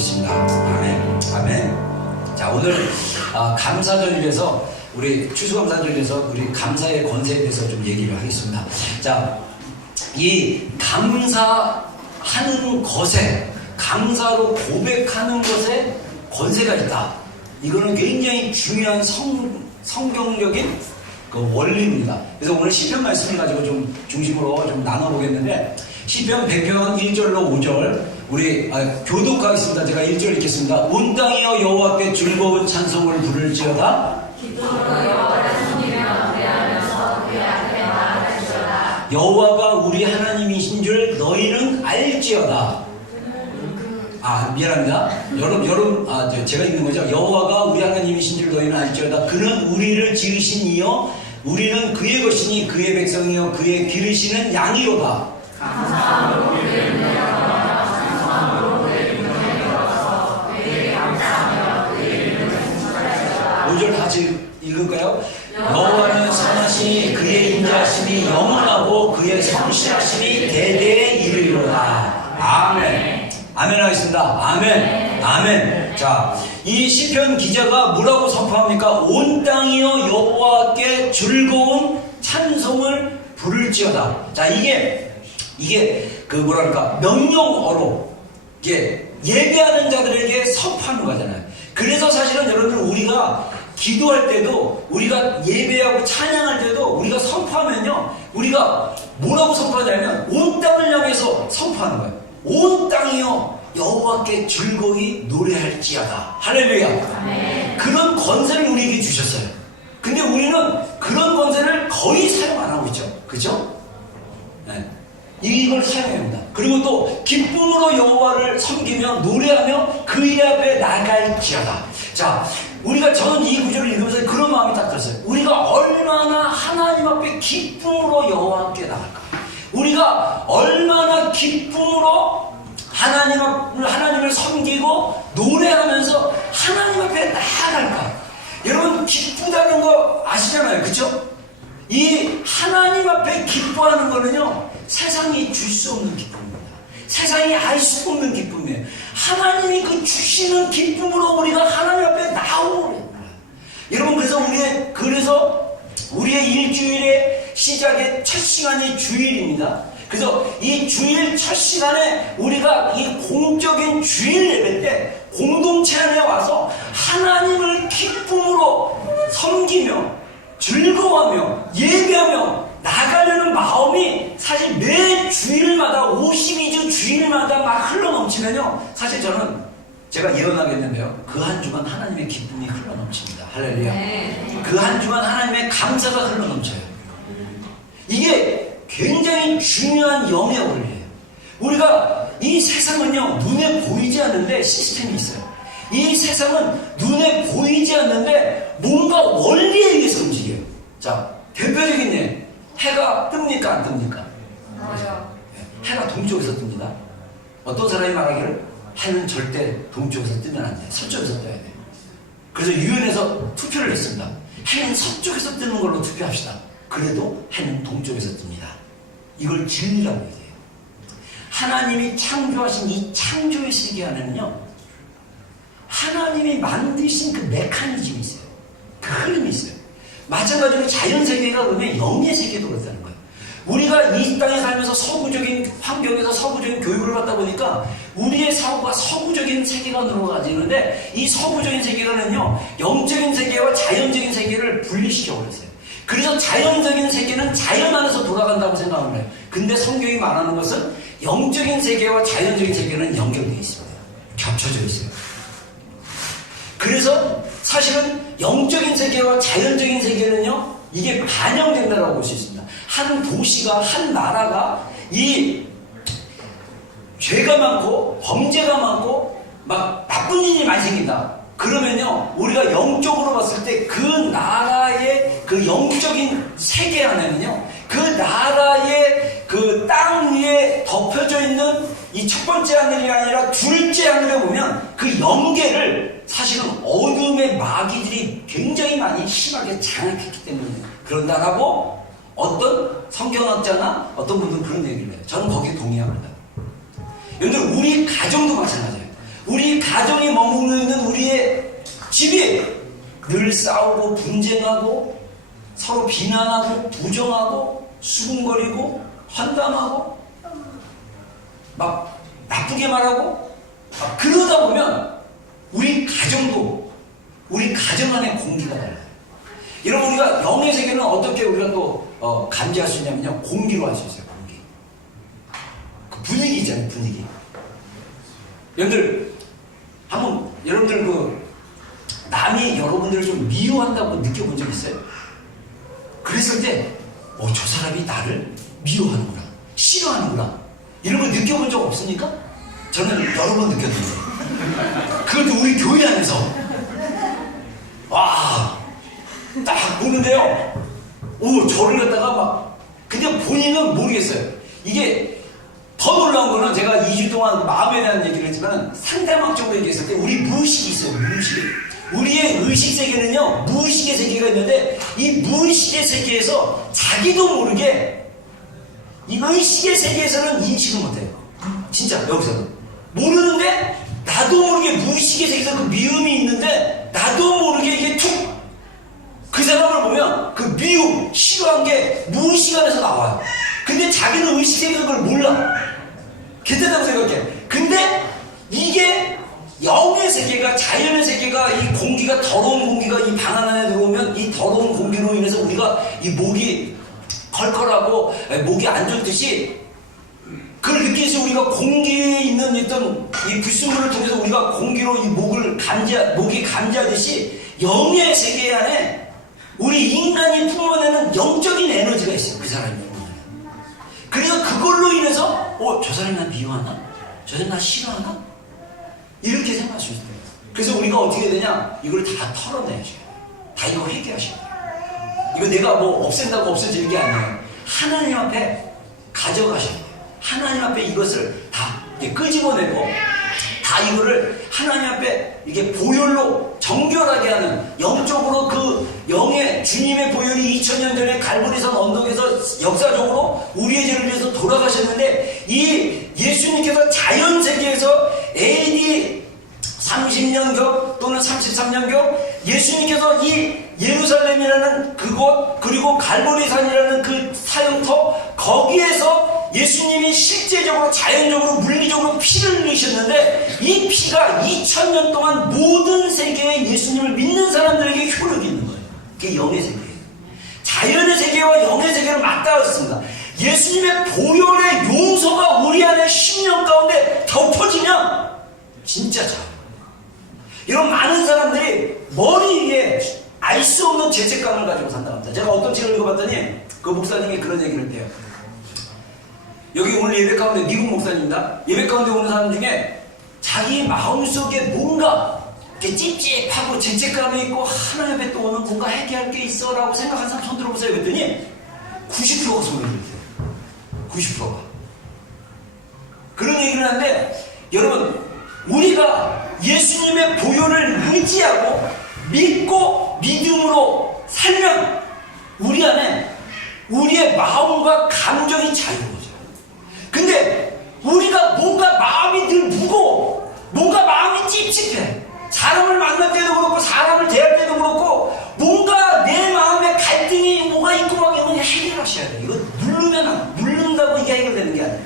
되겠습니다. 아멘. 아멘. 자, 오늘 감사절이라서 우리 추수감사절이라서 우리 감사의 권세에 대해서 좀 얘기를 하겠습니다. 자, 이 감사하는 것에, 감사로 고백하는 것에 권세가 있다. 이거는 굉장히 중요한 성경적인 그 원리입니다. 그래서 오늘 시편 말씀을 가지고 좀 중심으로 좀 나눠보겠는데, 시편 100편 1절로 5절 우리 교독하겠습니다. 제가 1절 읽겠습니다. 온 땅이여 여호와께 즐거운 찬송을 부를지어다. 여호와가 우리 하나님이신 줄 너희는 알지어다. 미안합니다. 여러분, 제가 읽는 거죠. 여호와가 우리 하나님이신 줄 너희는 알지어다. 그는 우리를 지으신 이여 우리는 그의 것이니 그의 백성이여 그의 기르시는 양이로다. 감사함으로 그의 은혜를 찬송함으로 그의 은혜를 들어서 그에게 감사하며 그의 이름을 찬송하리로다. 5절 같이 읽을까요? 여호와는 선하시니 그의 인자하심이 영원하고 그의 성실하심이 대대에 이르리로다. 아멘. 아멘 하겠습니다. 아멘. 아멘. 자, 이 시편 기자가 뭐라고 선포합니까? 온 땅이여 여호와께 즐거운 찬송을 부를지어다. 자, 이게 그 뭐랄까 명령어로 이게 예배하는 자들에게 선포하는 거잖아요. 그래서 사실은 여러분들 우리가 기도할 때도, 우리가 예배하고 찬양할 때도 우리가 선포하면요, 우리가 뭐라고 선포하냐면 온 땅을 향해서 선포하는 거예요. 온 땅이여 여호와께 즐거이 노래할지어다. 할렐루야. 아멘. 그런 권세를 우리에게 주셨어요. 근데 우리는 그런 권세를 거의 사용 안 하고 있죠. 그죠? 네. 이걸 사용해야 합니다. 그리고 또 기쁨으로 여호와를 섬기며 노래하며 그의 앞에 나갈지어다. 자, 저는 이 구절을 읽으면서 그런 마음이 딱 들었어요. 우리가 얼마나 하나님 앞에 기쁨으로 여호와 함께 나갈까? 우리가 얼마나 기쁨으로 하나님을 섬기고 노래하면서 하나님 앞에 나아갈까? 여러분, 기쁘다는 거 아시잖아요. 그쵸? 이 하나님 앞에 기뻐하는 거는요, 세상이 줄 수 없는 기쁨입니다. 세상이 알 수 없는 기쁨이에요. 하나님이 그 주시는 기쁨으로 우리가 하나님 앞에 나오는 거예요. 여러분, 그래서 우리의 일주일의 시작의 첫 시간이 주일입니다. 그래서 이 주일 첫 시간에 우리가 이 공적인 주일 예배 때 공동체 안에 와서 하나님을 기쁨으로 섬기며 즐거워하며 예배하며 나가려는 마음이 사실 매 주일마다 52주 주일마다 막 흘러넘치면요, 사실 제가 예언하겠는데요, 그 한 주간 하나님의 기쁨이 흘러넘칩니다. 할렐루야. 그 한 주간 하나님의 감사가 흘러넘쳐요. 이게 굉장히 중요한 영의 원리예요. 우리가 이 세상은요, 눈에 보이지 않는데 시스템이 있어요. 이 세상은 눈에 보이지 않는데 뭔가 원리에 의해서 움직여요. 자, 대표적인 예, 해가 뜹니까 안 뜹니까? 맞아요. 해가 동쪽에서 뜹니다. 어떤 사람이 말하기를 해는 절대 동쪽에서 뜨면 안 돼. 서쪽에서 떠야 돼. 그래서 유엔에서 투표를 했습니다. 해는 서쪽에서 뜨는 걸로 투표합시다. 그래도 해는 동쪽에서 뜹니다. 이걸 진리라고 얘기해요. 하나님이 창조하신 이 창조의 세계 안에는요, 하나님이 만드신 그 메커니즘이 있어요. 그 흐름이 있어요. 마찬가지로 자연세계가 그러면 영의 세계도 그렇다는 거예요. 우리가 이 땅에 살면서 서구적인 환경에서 서구적인 교육을 받다 보니까 우리의 사고가 서구적인 세계관으로 가지는데, 이 서구적인 세계관은요, 영적인 세계와 자연적인 세계를 분리시켜 버렸어요. 그래서 자연적인 세계는 자연 안에서 돌아간다고 생각을 해요. 근데 성경이 말하는 것은 영적인 세계와 자연적인 세계는 연결되어 있습니다. 겹쳐져 있어요. 그래서 사실은 영적인 세계와 자연적인 세계는요, 이게 반영된다고 볼 수 있습니다. 한 도시가, 한 나라가 이 죄가 많고 범죄가 많고 막 나쁜 일이 많이 생긴다. 그러면요, 우리가 영적으로 봤을 때 그 나라의 그 영적인 세계 안에는요, 그 나라의 그 땅 위에 덮여져 있는 이 첫 번째 하늘이 아니라 둘째 하늘에 보면 그 영계를 사실은 어둠의 마귀들이 굉장히 많이 심하게 장악했기 때문에 그런다라고 어떤 성경학자나 어떤 분들은 그런 얘기를 해요. 저는 거기에 동의합니다. 여러분들, 우리 가정도 마찬가지예요. 우리 가정이 머물러 있는 우리의 집이 늘 싸우고 분쟁하고 서로 비난하고 부정하고 수군거리고 환담하고 막 나쁘게 말하고 막 그러다 보면 우리 가정도 우리 가정 안의 공기가 달라요. 여러분 우리가 영의 세계는 어떻게 우리가 또 감지할 수 있냐면요, 공기로 할 수 있어요. 공기. 그 분위기 있잖아요, 분위기. 여러분들 그 남이 여러분들을 좀 미워한다고 느껴본 적 있어요? 그랬을 때 저 사람이 나를 미워하는구나, 싫어하는구나, 이런 거 느껴본 적 없습니까? 저는 여러 번 느꼈는데, 그것도 우리 교회 안에서 딱 보는데요, 저를 갖다가 막, 근데 본인은 모르겠어요. 이게 더 놀라운 거는 제가 2주 동안 마음에 대한 얘기를 했지만 상대방적으로 얘기했을 때 우리 무의식이 있어요. 무의식. 우리의 의식 세계는요, 무의식의 세계가 있는데 이 무의식의 세계에서 자기도 모르게 이 의식의 세계에서는 인식을 못해요. 진짜 여기서는 모르는데 나도 모르게 무의식의 세계에서 그 미움이 있는데 나도 모르게 이게 툭 그 사람을 보면 그 미움, 싫어한 게 무의식 안에서 나와요. 근데 자기는 의식 세계에서 그걸 몰라. 괜찮다고 생각해. 근데 이게 영의 세계가, 자연의 세계가, 이 공기가, 더러운 공기가 이 방 안에 들어오면 이 더러운 공기로 인해서 우리가 이 목이 컬컬하고 목이 안 좋듯이 그걸 느끼지, 우리가 공기에 있는 어떤 이 불순물을 통해서 우리가 공기로 이 목이 감지하듯이 영의 세계 안에 우리 인간이 뿜어내는 영적인 에너지가 있어요. 그 사람이. 그래서 그걸로 인해서 저 사람이 나 미워하나? 저 사람이 나 싫어하나? 이렇게 생각할 수 있어요. 그래서 우리가 어떻게 되냐? 이걸 다 털어내야죠. 다 이거 해결하셔야 돼요. 이거 내가 뭐 없앤다고 없어지는 게 아니에요. 하나님 앞에 가져가셔야 돼요. 하나님 앞에 이것을 다 끄집어내고 다 이거를 하나님 앞에 이게 보혈로 정결하게 하는, 영적으로 그 영의 주님의 보혈이 2000년 전에 갈보리산 언덕에서 역사적으로 우리의 죄를 위해서 돌아가셨는데, 이 예수님께서 자연 세계에서 AD 30년경 또는 33년경 예수님께서 이 예루살렘이라는 그곳, 그리고 갈보리산이라는 그 사형터, 거기에서 예수님이 실제적으로 자연적으로 물리적으로 피를 흘리셨는데 이 피가 2000년 동안 모든 세계에 예수님을 믿는 사람들에게 효력이 있는 거예요. 그게 영의 세계예요. 자연의 세계와 영의 세계를 맞닿았습니다. 예수님의 보혈의 용서가 우리 안에 10년 가운데 덮어지면 진짜 잘. 이런 많은 사람들이 머리 위에 알 수 없는 죄책감을 가지고 산다고 합니다. 제가 어떤 책을 읽어봤더니 그 목사님이 그런 얘기를 해요. 여기 오늘 예배 가운데 미국 목사님입니다. 예배 가운데 오는 사람 중에 자기 마음속에 뭔가 이렇게 찝찝하고 죄책감이 있고 하나님 앞에 또 오늘 뭔가 해결할 게 있어 라고 생각하는 사람 손 들어보세요. 그랬더니 90%가 손을 들었어요. 90%가. 그런 얘기를 하는데, 여러분, 우리가 예수님의 보혈을 의지하고 믿고 믿음으로 살면 우리 안에 우리의 마음과 감정이 자유로워져요. 근데 우리가 뭔가 마음이 늘 무거워, 뭔가 마음이 찝찝해. 사람을 만날 때도 그렇고 사람을 대할 때도 그렇고 뭔가 내 마음에 갈등이 뭐가 있고 막 이런 거 해결하셔야 돼요. 이거 누른다고 이게 해결되는 게 아니에요.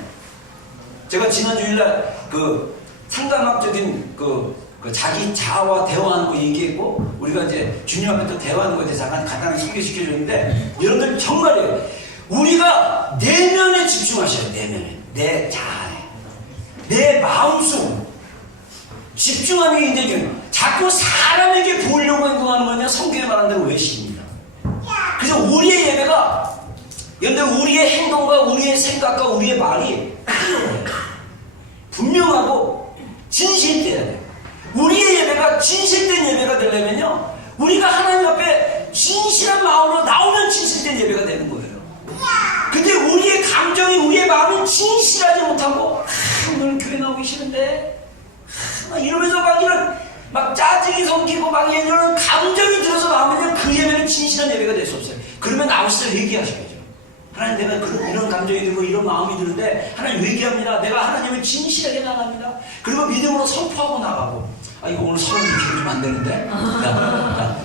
제가 지난 주일날 그 상담학적인 그 자기 자아와 대화하는 거 얘기했고, 우리가 이제 주님 앞에 또 대화하는 거에 대해서 간단하게 소개시켜줬는데, 여러분들 정말이에요. 우리가 내면에 집중하셔야 돼요. 내면에. 내 자아에. 내 마음속. 집중하는 게 이제 자꾸 사람에게 보이려고 행동하는 거냐, 성경에 말한 대로 외식입니다. 그래서 우리의 예배가, 여러분들 우리의 행동과 우리의 생각과 우리의 말이 크게 분명하고 진실돼야 돼요. 우리의 예배가 진실된 예배가 되려면요, 우리가 하나님 앞에 진실한 마음으로 나오면 진실된 예배가 되는 거예요. 근데 우리의 감정이, 우리의 마음이 진실하지 못하고 오늘 교회 나오기 싫은데 막 이러면서 막 이런 막 짜증이 섞이고 막 이런 감정이 들어서 나오면 그 예배는 진실한 예배가 될 수 없어요. 그러면 나오셔서 회개하셔야죠. 하나님 내가 이런 감정이 들고 이런 마음이 드는데 하나님 회개합니다. 내가 하나님을 진실하게 나갑니다. 그리고 믿음으로 선포하고 나가고 이거 오늘 서론 기르면 안 되는데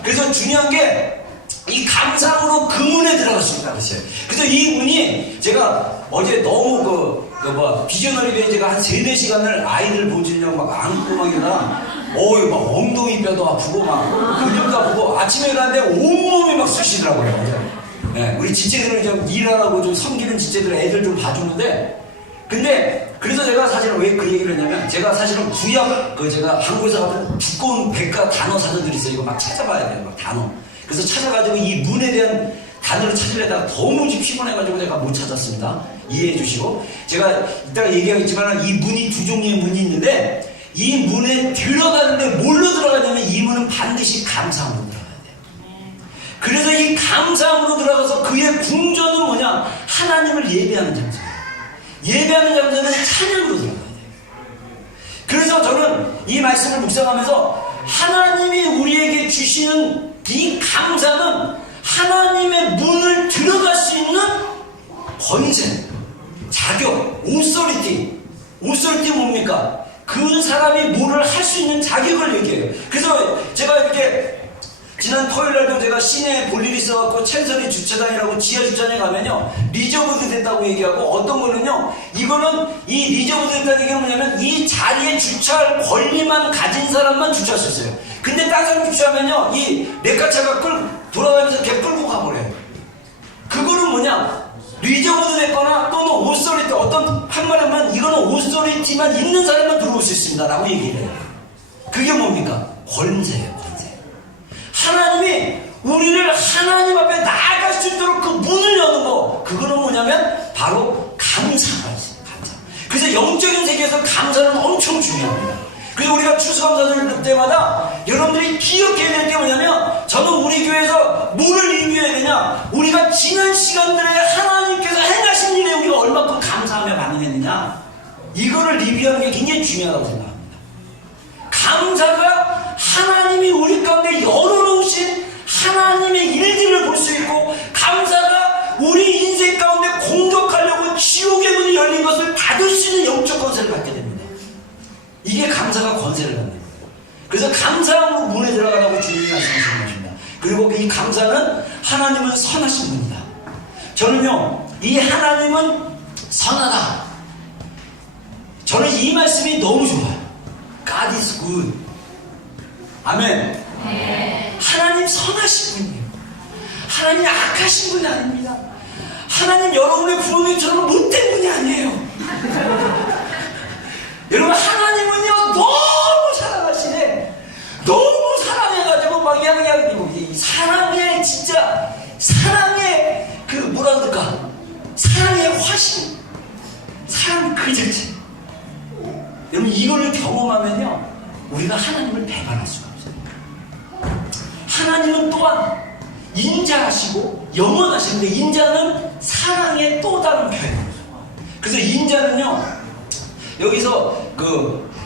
그래서 중요한 게 이 감사함으로 그 문에 들어갈 수 있다고 했어요. 그래서 이 문이 제가 어제 너무 비저너리 제가 한 3-4시간을 아이들 보여주려고 막 안고 막 이러다 막 엉덩이 뼈도 아프고 막 근육도 아프고 아침에 갔는데 온몸이 막 쑤시더라고요. 네, 우리 지체들은 좀 일하라고 좀 섬기는 지체들 애들 좀 봐주는데 근데 그래서 제가 사실은 왜 그 얘기를 했냐면 제가 사실은 구약 제가 한국에서 가면 두꺼운 백과 단어 사전들이 있어요. 이거 막 찾아봐야 돼요. 막 단어. 그래서 찾아가지고 이 문에 대한 단어를 찾으려다가 너무 피곤해가지고 제가 못 찾았습니다. 이해해 주시고 제가 이따가 얘기하겠지만 이 문이 2종류의 문이 있는데 이 문에 들어가는데 뭘로 들어가냐면 이 문은 반드시 감사함으로 들어가야 돼요. 그래서 이 감사함으로 들어가서 그의 궁전은 뭐냐? 하나님을 예배하는 장소예요. 예배하는 장소는 찬양으로 들어가야 돼요. 그래서 저는 이 말씀을 묵상하면서 하나님이 우리에게 주시는 이 감사는 하나님의 문을 들어갈 수 있는 권세, 자격, 오소리티. 오소리티 뭡니까? 그 사람이 뭐를 할 수 있는 자격을 얘기해요. 그래서 제가 이렇게 지난 토요일날도 제가 시내에 볼 일이 있어갖고 첼서리 주차장이라고 지하 주차장에 가면요 리저브드 됐다고 얘기하고 어떤 거는요 이거는 이 리저브드 됐다는 얘기는 뭐냐면 이 자리에 주차할 권리만 가진 사람만 주차할 수 있어요. 근데 딴 사람 주차하면요 이 레카차가 돌아가면서 걔 끌고 가버려요. 그거는 뭐냐 리저브드 됐거나 또는 오소리티 어떤 한말하면 이거는 오소리티만 있는 사람만 들어올 수 있습니다 라고 얘기를 해요. 그게 뭡니까? 권세예요. 하나님이 우리를 하나님 앞에 나아갈 수 있도록 그 문을 여는 거 그거는 뭐냐면 바로 감사가 있어요. 감사. 그래서 영적인 세계에서 감사는 엄청 중요합니다. 그래서 우리가 추수감사절 때마다 여러분들이 기억해야 될 게 뭐냐면 저는 우리 교회에서 뭐를 리뷰해야 되냐 우리가 지난 시간들에 하나님께서 행하신 일에 우리가 얼마큼 감사하며 반응했느냐 이거를 리뷰하는 게 굉장히 중요하다고 생각합니다. 감사가 하나님이 우리 가운데 열어놓으신 하나님의 일들을 볼 수 있고 감사가 우리 인생 가운데 공격하려고 지옥의 문이 열린 것을 닫을 수 있는 영적 권세를 갖게 됩니다. 이게 감사가 권세를 갖는 거예요. 그래서 감사함으로 문에 들어가라고 주님이 말씀하시는 것입니다. 그리고 이 감사는 하나님은 선하신 분이다. 저는요 이 하나님은 선하다. 저는 이 말씀이 너무 좋아요. God is good. 아멘. 네. 하나님 선하신 분이에요. 하나님 악하신 분이 아닙니다. 하나님 여러분의 부모님처럼 못된 분이 아니에요. 여러분 하나님은요 너무 사랑하시네. 너무 사랑해가지고 막 이 사랑의 진짜 사랑의 그 뭐라 그럴까 사랑의 화신 사랑 그 자체. 여러분 이거를 경험하면요 우리가 하나님을 배반할 수가 없어요. 하나님은 또한 인자하시고 영원하신데 인자는 사랑의 또 다른 표현이에요. 그래서 인자는요 여기서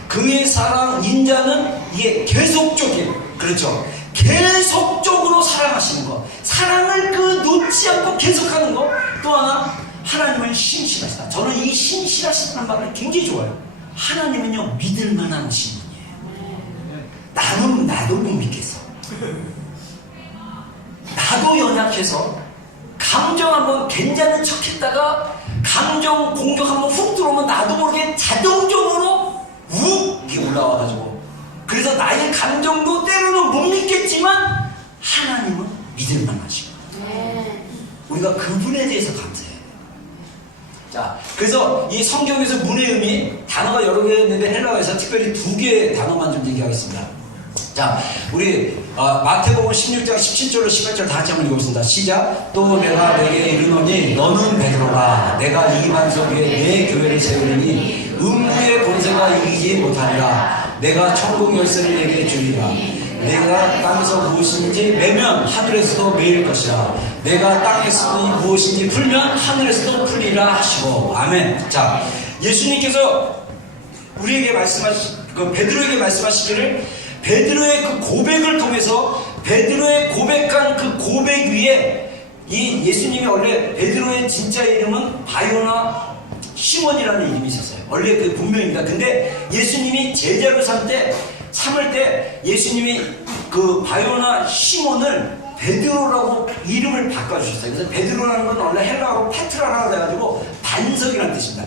그의 사랑 인자는 이게 계속적이에요. 그렇죠. 계속적으로 사랑하시는 것 사랑을 놓지 않고 계속하는 것 또 하나 하나님은 신실하시다. 저는 이 신실하시다는 말을 굉장히 좋아해요. 하나님은요 믿을 만한 신분이에요. 나도 못 믿겠어. 나도 연약해서 감정 한번 괜찮은 척 했다가 감정 공격 한번 훅 들어오면 나도 모르게 자동적으로 이게 올라와가지고 그래서 나의 감정도 때로는 못 믿겠지만 하나님은 믿을 만하시고 우리가 그분에 대해서 감사해야 돼요. 자, 그래서 이 성경에서 문의 의미 단어가 여러 개 있는데 헬라어에서 특별히 2개의 단어만 좀 얘기하겠습니다. 자, 우리 마태복음 16장 17절로 18절 다 같이 한번 읽어보겠습니다. 시작. 또 내가 내게 이르노니 너는 베드로라. 내가 이 반석 위에 내 교회를 세우리니 음부의 권세가 이기지 못하리라. 내가 천국 열쇠를 내게 주리라. 내가 땅에서 무엇인지 매면 하늘에서도 매일 것이라. 내가 땅에서 무엇인지 풀면 하늘에서도 풀리라 하시고. 아멘. 자, 예수님께서 우리에게 베드로에게 말씀하시기를 베드로의 그 고백을 통해서 베드로의 고백한 그 고백 위에 이 예수님이 원래 베드로의 진짜 이름은 바요나 시몬이라는 이름이 있었어요. 원래 그 본명입니다. 근데 예수님이 제자로 삼을 때 예수님이 그 바요나 시몬을 베드로라고 이름을 바꿔주셨어요. 그래서 베드로라는 건 원래 헬라어로 페트라라고 해가지고 반석이라는 뜻입니다.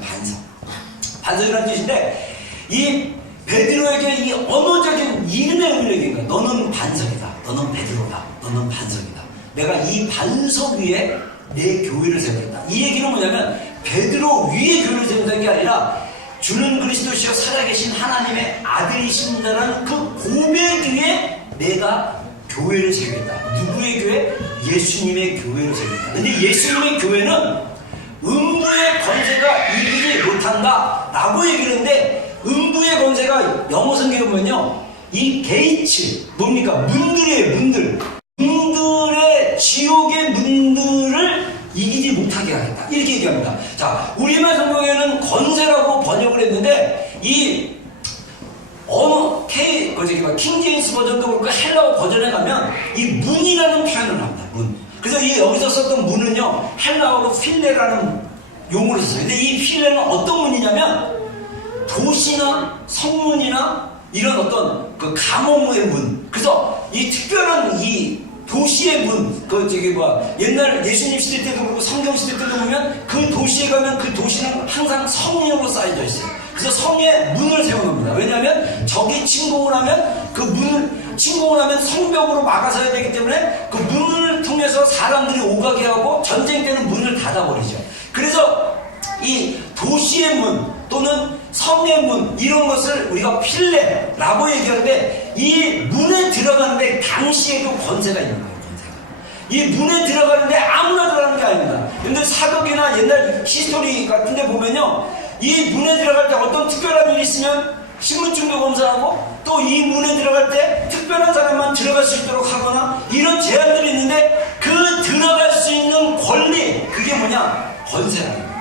반석이라는 뜻인데 이 베드로에게 이 언어적인 이름의 의미를 얘기한 거야. 너는 반석이다. 너는 베드로다. 너는 반석이다. 내가 이 반석 위에 내 교회를 세우겠다. 이 얘기는 뭐냐면 베드로 위에 교회를 세운다는 게 아니라 주는 그리스도시여 살아계신 하나님의 아들이신다는 그 고백 위에 내가 교회를 세우겠다. 누구의 교회? 예수님의 교회를 세우겠다. 근데 예수님의 교회는 음부의 권세가 이기지 못한다 라고 얘기를 했는데, 음부의 권세가 영어 성경에 보면요, 이 게이츠, 뭡니까? 문들이에요. 문들의 지옥의 문들을 이기지 못하게 하겠다, 이렇게 얘기합니다. 자, 우리말 성경에는 권세라고 번역을 했는데, 이 언어 킹 제임스 버전도 그렇고 헬라어 버전에 가면 이 문이라는 표현을 합니다. 문. 그래서 이 여기서 썼던 문은요, 헬라어로 필레라는 용어를 썼어요. 근데 이 필레는 어떤 문이냐면 도시나 성문이나 이런 어떤 그 감옥의 문. 그래서 이 특별한 이 도시의 문, 옛날 예수님 시대 때도 그렇고 성경 시대 때도 보면 그 도시에 가면 그 도시는 항상 성령으로 쌓여져 있어요. 그래서 성에 문을 세워놓습니다. 왜냐하면 적이 침공을 하면 그 문을 침공을 하면 성벽으로 막아서야 되기 때문에 그 문을 통해서 사람들이 오가게 하고 전쟁 때는 문을 닫아버리죠. 그래서 이 도시의 문 또는 성의 문, 이런 것을 우리가 필레라고 얘기하는데, 이 문에 들어가는데 당시에도 권세가 있는 거예요. 이 문에 들어가는데 아무나 들어가는 게 아닙니다. 근데 사극이나 옛날 히스토리 같은 데 보면요, 이 문에 들어갈 때 어떤 특별한 일이 있으면 신분증도 검사하고, 또 이 문에 들어갈 때 특별한 사람만 들어갈 수 있도록 하거나 이런 제한들이 있는데, 그 들어갈 수 있는 권리, 그게 뭐냐? 권세라는 거예요.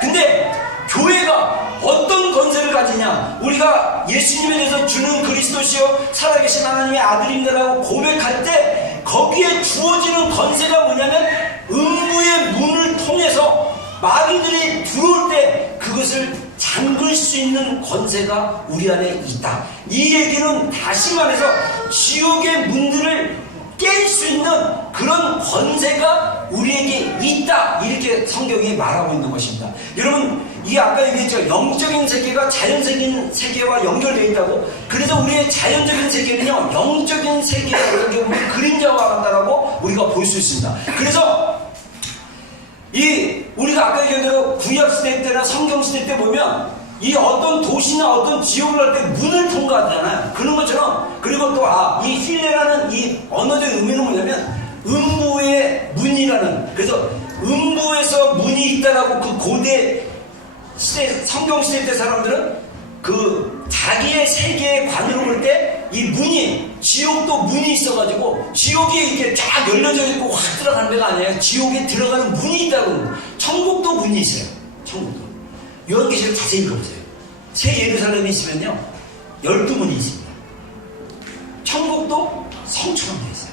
근데 교회가 어떤 권세를 가지냐? 우리가 예수님에 대해서 주는 그리스도시요 살아계신 하나님의 아들인가라고 고백할 때 거기에 주어지는 권세가 뭐냐면, 음부의 문을 통해서 마귀들이 들어올 때 그것을 잠글 수 있는 권세가 우리 안에 있다. 이 얘기는 다시 말해서 지옥의 문들을 깰 수 있는 그런 권세가 우리에게 있다, 이렇게 성경이 말하고 있는 것입니다. 여러분, 이게 아까 얘기했죠. 영적인 세계가 자연적인 세계와 연결되어 있다고. 그래서 우리의 자연적인 세계는요, 영적인 세계에 어떻게 보면 그림자와 같다라고 우리가 볼 수 있습니다. 그래서 우리가 아까 얘기한 대로 구약시대 때나 성경시대 때 보면 이 어떤 도시나 어떤 지역을 할 때 문을 통과하잖아요. 그런 것처럼, 그리고 또 이 필레라는 이 언어적 의미는 뭐냐면 음부의 문이라는, 그래서 음부에서 문이 있다라고 그 고대 시대, 성경시대 때 사람들은 그 자기의 세계의 관으로 볼 때 이 문이, 지옥도 문이 있어가지고 지옥이 이렇게 쫙 열려져 있고 확 들어가는 데가 아니에요. 지옥에 들어가는 문이 있다고. 천국도 문이 있어요. 천국도. 요한계시록 자세히 읽어보세요. 새 예루살렘이 있으면요, 12문이 있습니다. 천국도 성처럼 되어 있어요.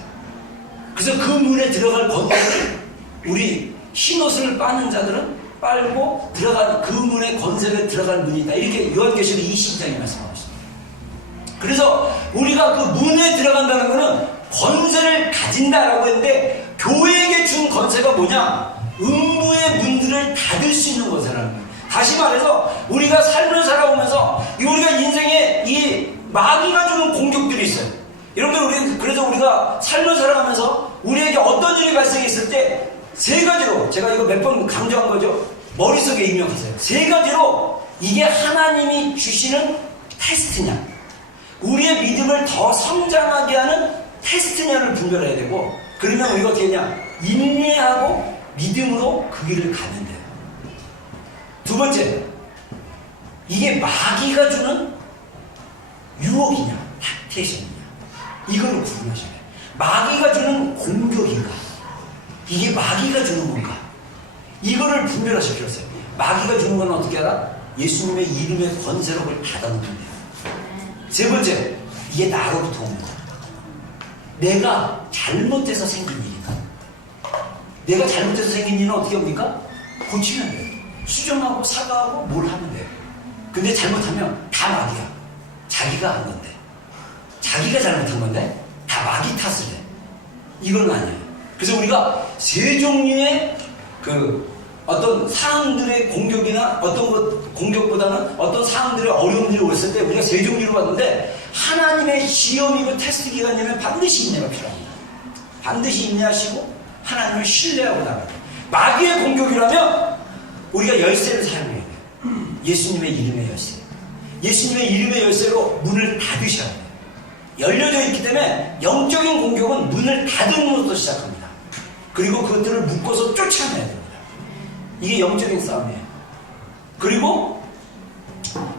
그래서 그 문에 들어갈 권세를 우리 흰옷을 빠는 자들은 빨고 들어간 그 문에 권세를 들어갈 문이 있다. 이렇게 요한계시록 20장에 말씀하고 있습니다. 그래서 우리가 그 문에 들어간다는 것은 권세를 가진다라고 했는데, 교회에게 준 권세가 뭐냐? 음부의 문들을 닫을 수 있는 권세라는 거예요. 다시 말해서 우리가 삶을 살아오면서 우리가 인생에 이 마귀가 주는 공격들이 있어요. 여러분들, 그래서 우리가 삶을 살아가면서 우리에게 어떤 일이 발생했을 때 세 가지로, 제가 이거 몇 번 강조한 거죠. 머릿속에 입력하세요. 세 가지로 이게 하나님이 주시는 테스트냐, 우리의 믿음을 더 성장하게 하는 테스트냐를 분별해야 되고, 그러면 우리가 어떻게 하냐? 인내하고 믿음으로 그 길을 가면 돼요. 두 번째, 이게 마귀가 주는 유혹이냐, 탁테이션이냐, 이걸로 구분하셔야 돼요. 마귀가 주는 공격인가, 이게 마귀가 주는 건가, 이거를 분별하실 필요가 있어요. 마귀가 주는 건 어떻게 알아? 예수님의 이름의 권세로 그걸 닫아놓는 거예요. 세 번째, 이게 나로부터 온 거야. 내가 잘못해서 생긴 일인가, 내가 잘못해서 생긴 일은 어떻게 합니까? 고치면 돼요. 수정하고 사과하고 뭘 하면 돼요. 근데 잘못하면 다 마귀야. 자기가 한 건데, 자기가 잘못한 건데 다 마귀 탓을 해. 이건 아니에요. 그래서 우리가 세 종류의 그 어떤 사람들의 공격이나 어떤 것 공격보다는 어떤 사람들의 어려움들이 왔을 때 우리가 세 종류로 봤는데, 하나님의 시험이고 테스트 기간이면 반드시 인내가 필요합니다. 반드시 인내하시고 하나님을 신뢰하고 나가요. 마귀의 공격이라면 우리가 열쇠를 사용해야 돼요. 예수님의 이름의 열쇠. 예수님의 이름의 열쇠로 문을 닫으셔야 돼요. 열려져 있기 때문에 영적인 공격은 문을 닫음으로부터 시작합니다. 그리고 그것들을 묶어서 쫓아내야 됩니다. 이게 영적인 싸움이에요. 그리고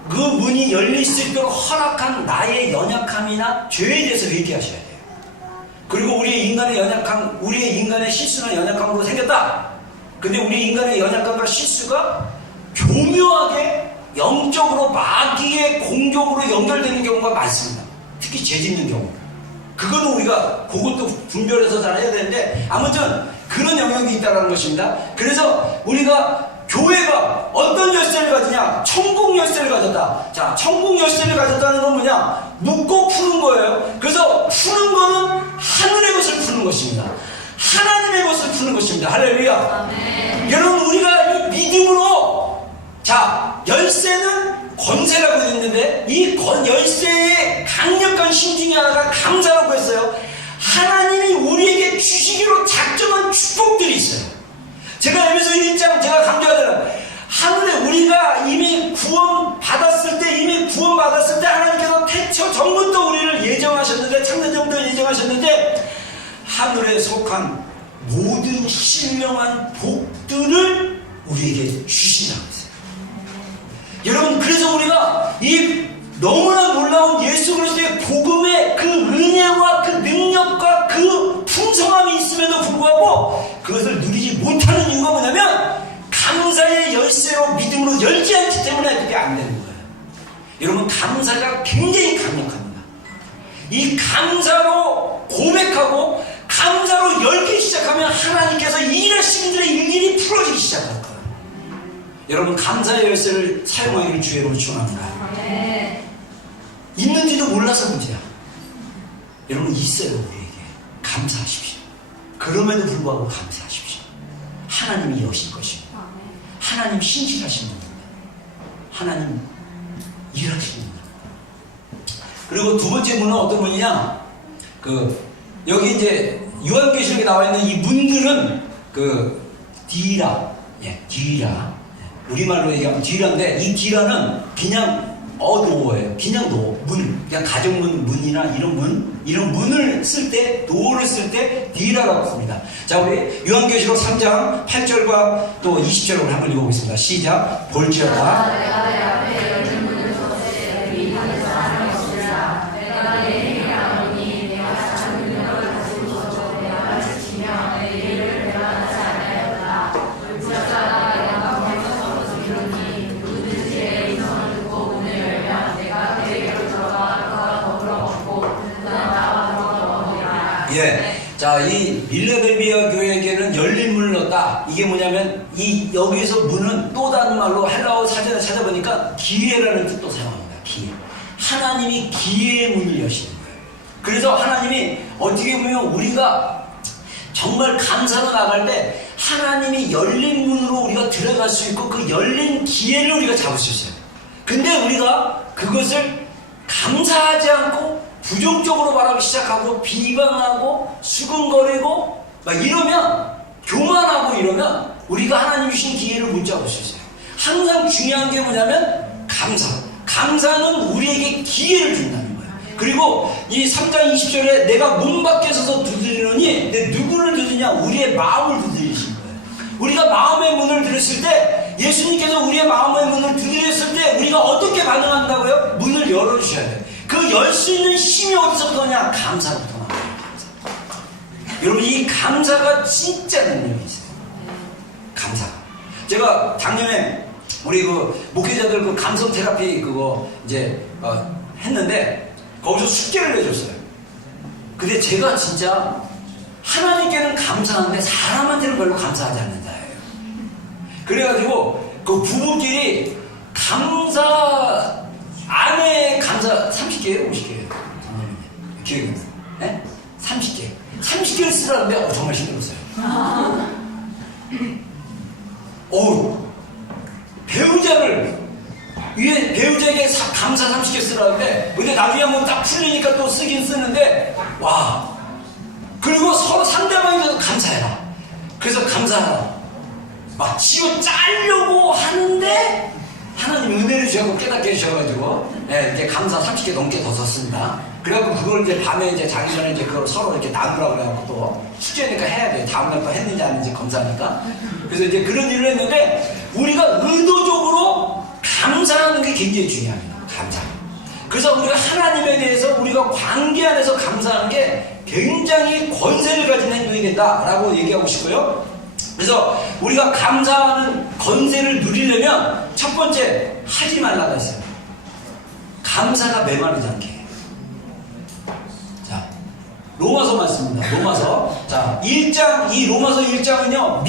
그 문이 열릴 수 있도록 허락한 나의 연약함이나 죄에 대해서 회개하셔야 돼요. 그리고 우리의 인간의 연약함, 우리의 인간의 실수나 연약함으로 생겼다. 근데 우리 인간의 연약함과 실수가 교묘하게 영적으로 마귀의 공격으로 연결되는 경우가 많습니다. 특히 죄 짓는 경우. 그거는 우리가 그것도 분별해서 잘 해야 되는데, 아무튼 그런 영역이 있다는 것입니다. 그래서 우리가 교회가 어떤 열쇠를 가지냐? 천국 열쇠를 가졌다. 자, 천국 열쇠를 가졌다는 건 뭐냐? 묶고 푸는 거예요. 그래서 푸는 거는 하늘의 것을 푸는 것입니다. 하나님의 것을 푸는 것입니다. 할렐루야. 아멘. 여러분, 우리가 이 믿음으로, 자, 열쇠는 권세라고 했는데, 이 열쇠의 강력한 힘 중에 하나가 감사라고 했어요. 하나님이 우리에게 주시기로 작정한 축복들이 있어요. 제가 에베소 1장 제가 강조하잖아요. 하늘에 우리가 이미 구원받았을 때 하나님께서 태초 전부터 우리를 예정하셨는데, 창세전부터 예정하셨는데, 하늘에 속한 모든 신령한 복들을 우리에게 주신다고 했어요. 여러분, 그래서 우리가 이 너무나 놀라운 예수 그리스도의 복음의 그 은혜와 그 능력과 그 풍성함이 있음에도 불구하고 그것을 누리지 못하는 이유가 뭐냐면, 감사의 열쇠로 믿음으로 열지 않기 때문에 그게 안 되는 거예요. 여러분, 감사가 굉장히 강력합니다. 이 감사로 고백하고 감사로 열기 시작하면 하나님께서 일하시는 일의 일일이 풀어지기 시작할 거예요. 여러분, 감사의 열쇠를 사용하기를 주의 이름으로 축원합니다. 있는지도 몰라서 문제야. 여러분, 있어요. 우리에게 감사하십시오. 그럼에도 불구하고 감사하십시오. 하나님이 여실 것입니다. 하나님 신실하신 분입니다. 하나님 일하시는 분입니다. 그리고 두 번째 문은 어떤 문이냐? 여기 이제 요한계시록에 나와 있는 이 문들은 디라, 디라. 우리말로 얘기하면 디라인데, 이 디라는 그냥 도어예요. 그냥 도어, 문, 그냥 가정문, 문이나 이런 문을 쓸 때, 도어를 쓸 때 디라라고 씁니다. 자, 우리 요한계시록 3장 8절과 또 20절을 한번 읽어보겠습니다. 시작. 볼지어다. 내가 내 앞에 열린 문을 줬으되 이 안에서 사람이 없으리라. 내가 내 힘이 아노니 내가 작은 능력을 가지고 있어도 내가 지키며 내 일을 배반하지 아니하였다. 볼지어다 내가 거기서 이르니 누구든지 내 음성을 듣고 문을 열면 내가 그에게로 들어가 그와 더불어 먹고 그는 나와 더불어 먹으리라. 예. 자, 이 빌레델비아 교회에게는 열린 문을 넣었다. 이게 뭐냐면, 여기서 문은 또 다른 말로 헬라어 사전에 찾아보니까 기회라는 뜻도 사용합니다. 기회. 하나님이 기회의 문을 여시는 거예요. 그래서 하나님이 어떻게 보면 우리가 정말 감사로 나갈 때 하나님이 열린 문으로 우리가 들어갈 수 있고 그 열린 기회를 우리가 잡을 수 있어요. 근데 우리가 그것을 감사하지 않고 부정적으로 말하기 시작하고 비방하고 수근거리고 막 이러면, 교만하고 이러면 우리가 하나님 주신 기회를 못 잡을 수 있어요. 항상 중요한 게 뭐냐면 감사는 우리에게 기회를 준다는 거예요. 그리고 이 3장 20절에 내가 문 밖에 서서 두드리노니, 내 누구를 두드리냐? 우리의 마음을 두드리신 거예요. 우리가 마음의 문을 들었을 때, 예수님께서 우리의 마음의 문을 두드렸을 때 우리가 어떻게 반응한다고요? 문을 열어주셔야 돼요. 그 열 수 있는 힘이 어디서부터 오냐? 감사부터 나와요. 여러분, 이 감사가 진짜 능력이 있어요. 감사가. 제가 작년에 우리 목회자들 감성 테라피 이제 했는데 거기서 숙제를 내줬어요. 근데 제가 진짜 하나님께는 감사하는데 사람한테는 별로 감사하지 않는 자예요. 그래가지고 그 부부끼리 감사 아내 감사 30개예요, 50개예요. 기억이 나요. 네? 30개를 쓰라는데 정말 힘들었어요. 배우자에게 감사 30개 쓰라는데, 근데 나중에 한번 딱 풀리니까 또 쓰긴 쓰는데, 와. 그리고 서로 상대방에게도 감사해라. 그래서 감사하라. 막 지어 짜려고 하는데, 하나님 은혜를 주셔서 깨닫게 해주셔가지고, 네, 이제 감사 30개 넘게 더 썼습니다. 그래갖고 그걸 이제 밤에 이제 자기 전에 이제 그걸 서로 이렇게 나누라고 그래갖고 또 숙제니까 해야 돼. 다음날 또 했는지 안 했는지 검사하니까. 그래서 이제 그런 일을 했는데, 우리가 의도적으로 감사하는 게 굉장히 중요합니다. 감사. 그래서 우리가 하나님에 대해서 우리가 관계 안에서 감사하는 게 굉장히 권세를 가진 행동이 된다라고 얘기하고 싶고요. 그래서 우리가 감사하는 권세를 누리려면 첫 번째 하지 말라가 있어요. 감사가 메마르지 않게. 자, 로마서 말씀입니다. 로마서. 자, 1장, 이 로마서 1장은요,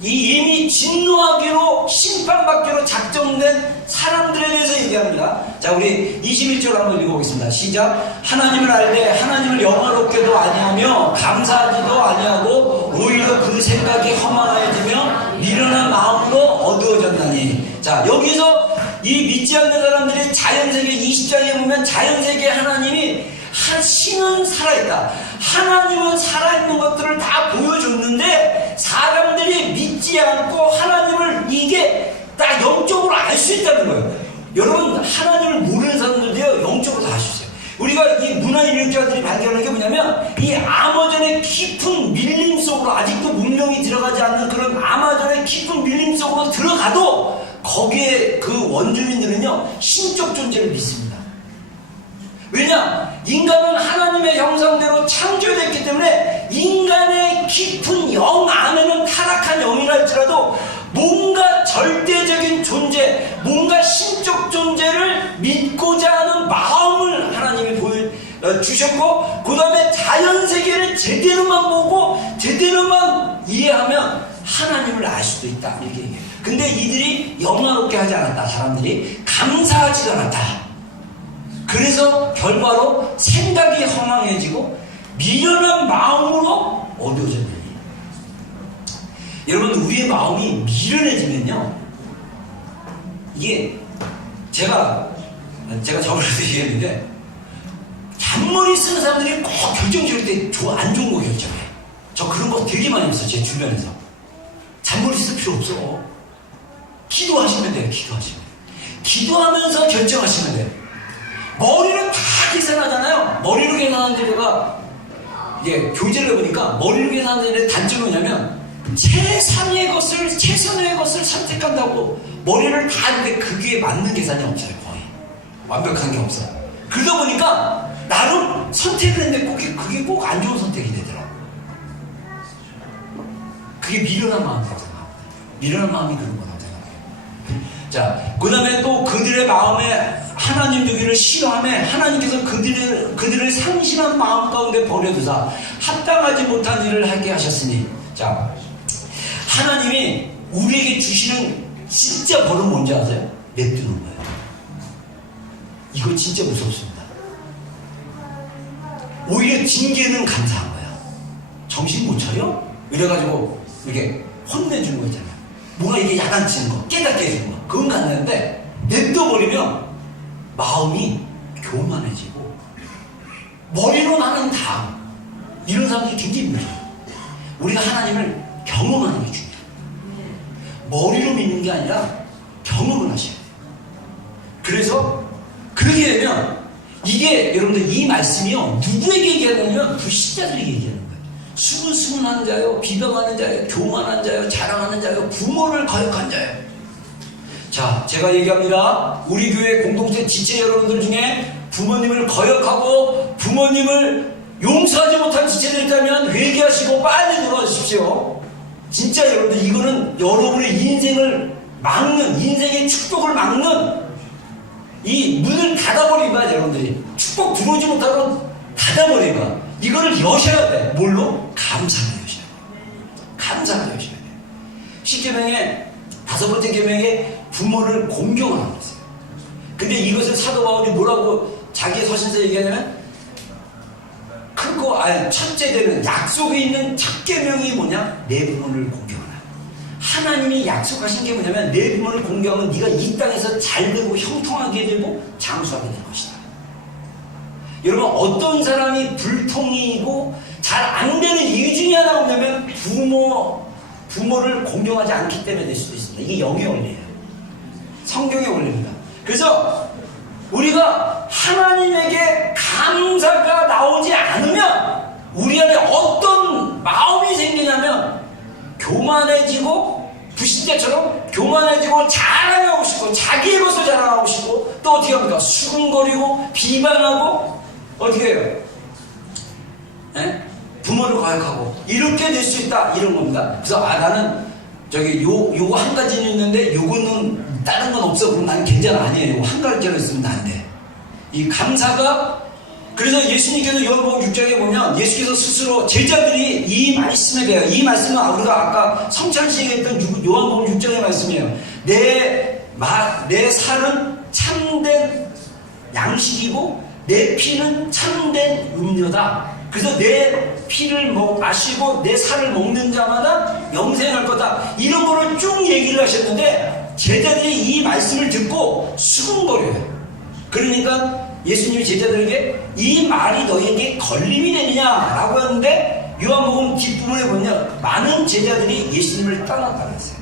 이미 진노하기로 심판받기로 작정된 사람들에 대해서 얘기합니다. 자, 우리 21절 한번 읽어보겠습니다. 시작. 하나님을 알되 하나님을 영화롭게도 아니하며 감사하지도 아니하고 오히려 그 생각이 허망해지며 미련한 마음으로 어두워졌나니. 자, 여기서 이 믿지 않는 사람들이 자연세계 20장에 보면 자연세계 하나님이 신은 살아있다. 하나님은 살아있는 것들을 다 보여줬는데 사람들이 믿지 않고 하나님을 이게 딱 영적으로 알 수 있다는 거예요. 여러분, 하나님을 모르는 사람들도요, 영적으로 다 알 수 있어요. 우리가 이 문화인류자들이 발견하는 게 뭐냐면, 이 아마존의 깊은 밀림 속으로, 아직도 문명이 들어가지 않는 그런 아마존의 깊은 밀림 속으로 들어가도 거기에 그 원주민들은요, 신적 존재를 믿습니다. 왜냐? 인간은 하나님의 형상대로 창조됐기 때문에 인간의 깊은 영 안에는 타락한 영이라 할지라도 뭔가 절대적인 존재, 뭔가 신적 존재를 믿고자 하는 마음을 하나님이 보여주셨고, 그 다음에 자연세계를 제대로만 보고 제대로만 이해하면 하나님을 알 수도 있다, 이렇게 얘기해요. 근데 이들이 영화롭게 하지 않았다. 사람들이 감사하지도 않았다. 그래서 결과로 생각이 허망해지고 미련한 마음으로 어두워졌느니. 여러분, 우리의 마음이 미련해지면요, 이게 제가 저번에도 얘기했는데, 잔머리 쓰는 사람들이 꼭 결정 지을 때 안 좋은 거 결정해. 저 그런 거 되게 많이 했어요. 제 주변에서. 잔머리 쓸 필요 없어. 기도하시면 돼요. 기도하면서 결정하시면 돼요. 머리로 다 계산하잖아요. 머리로 계산하는 데가 이게 교재를 해보니까 머리로 계산하는 데 단점이 뭐냐면 최선의 것을 선택한다고 머리를 다 하는데 그게 맞는 계산이 없어요. 거의 완벽한 게 없어요. 그러다 보니까 나름 선택을 했는데 그게 꼭 안 좋은 선택이 되더라고. 그게 미련한 마음이잖아. 미련한 마음이 그런 거라고 생각해요. 자, 그 다음에 또 그들의 마음에 하나님 되기를 싫어하며 하나님께서 그들을 상실한 마음 가운데 버려두사 합당하지 못한 일을 하게 하셨으니. 자, 하나님이 우리에게 주시는 진짜 벌은 뭔지 아세요? 냅두는 거예요. 이거 진짜 무섭습니다. 오히려 징계는 감사한 거야. 정신 못 차려? 이래가지고 이렇게 혼내주는 거 있잖아요. 뭔가 이게 야단치는 거, 깨닫게 해주는 거, 그건 갔는데 냅둬버리면 마음이 교만해지고 머리로 나는 다 이런 사람들이 굉장히 힘들어요. 우리가 하나님을 경험하는 게 중요해요. 머리로 믿는 게 아니라 경험을 하셔야 돼요. 그래서 그렇게 되면 이게 여러분들 이 말씀이요, 누구에게 얘기하냐면 불신자들에게 얘기하는 거예요. 수근수근한 자요, 비방하는 자요, 교만한 자요, 자랑하는 자요, 부모를 거역한 자요. 자, 제가 얘기합니다. 우리 교회 공동체 지체 여러분들 중에 부모님을 거역하고 부모님을 용서하지 못한 지체들 있다면 회개하시고 빨리 돌아오십시오. 진짜 여러분들, 이거는 여러분의 인생을 막는, 인생의 축복을 막는 이 문을 닫아버린 거야. 여러분들이 축복 들어오지 못하도록 닫아 닫아버린 거야. 이거를 여셔야 돼. 뭘로? 감사로 여셔야 돼. 감사로 여셔야 돼. 10계명의 5번째 계명에 부모를 공경하는 거였어요. 근데 이것을 사도 바울이 뭐라고 자기의 서신서에 얘기하냐면 첫째 되는 약속이 있는 첫 계명이 뭐냐? 내 부모를 공경하라. 하나님이 약속하신 게 뭐냐면 내 부모를 공경하면 네가 이 땅에서 잘 되고 형통하게 되고 장수하게 될 것이다. 여러분, 어떤 사람이 불통이고 잘 안 되는 이유 중에 하나가 뭐냐면 부모를 공경하지 않기 때문에 될 수도 있습니다. 이게 영의 원리예요. 성경의 원리입니다. 그래서 우리가 하나님에게 감사가 나오지 않으면 우리 안에 어떤 마음이 생기냐면 교만해지고, 불신자처럼 교만해지고 자랑하고 싶고 자기의 것을 자랑하고 싶고, 또 어떻게 합니까? 수근거리고 비방하고 어떻게 해요? 에? 부모를 과욕하고 이렇게 될 수 있다, 이런 겁니다. 그래서 나는 저기 요거 한 가지는 있는데 요거는 다른 건 없어, 그럼 난 괜찮아. 아니에요. 요거 한 가지로 있으면 안 돼. 이 감사가, 그래서 예수님께서 요한복음 6장에 보면 예수께서 스스로 제자들이 이 말씀에 대해, 이 말씀은 우리가 아까 성찬식에 했던 요한복음 6장의 말씀이에요. 내 살은 참된 양식이고 내 피는 참된 음료다. 그래서 내 피를 마시고 내 살을 먹는 자마다 영생할 거다. 이런 거를 쭉 얘기를 하셨는데 제자들이 이 말씀을 듣고 수근거려요. 그러니까 예수님이 제자들에게 이 말이 너희에게 걸림이 되느냐라고 하는데 요한복음 뒷부분에 보면 많은 제자들이 예수님을 떠났다고 했어요.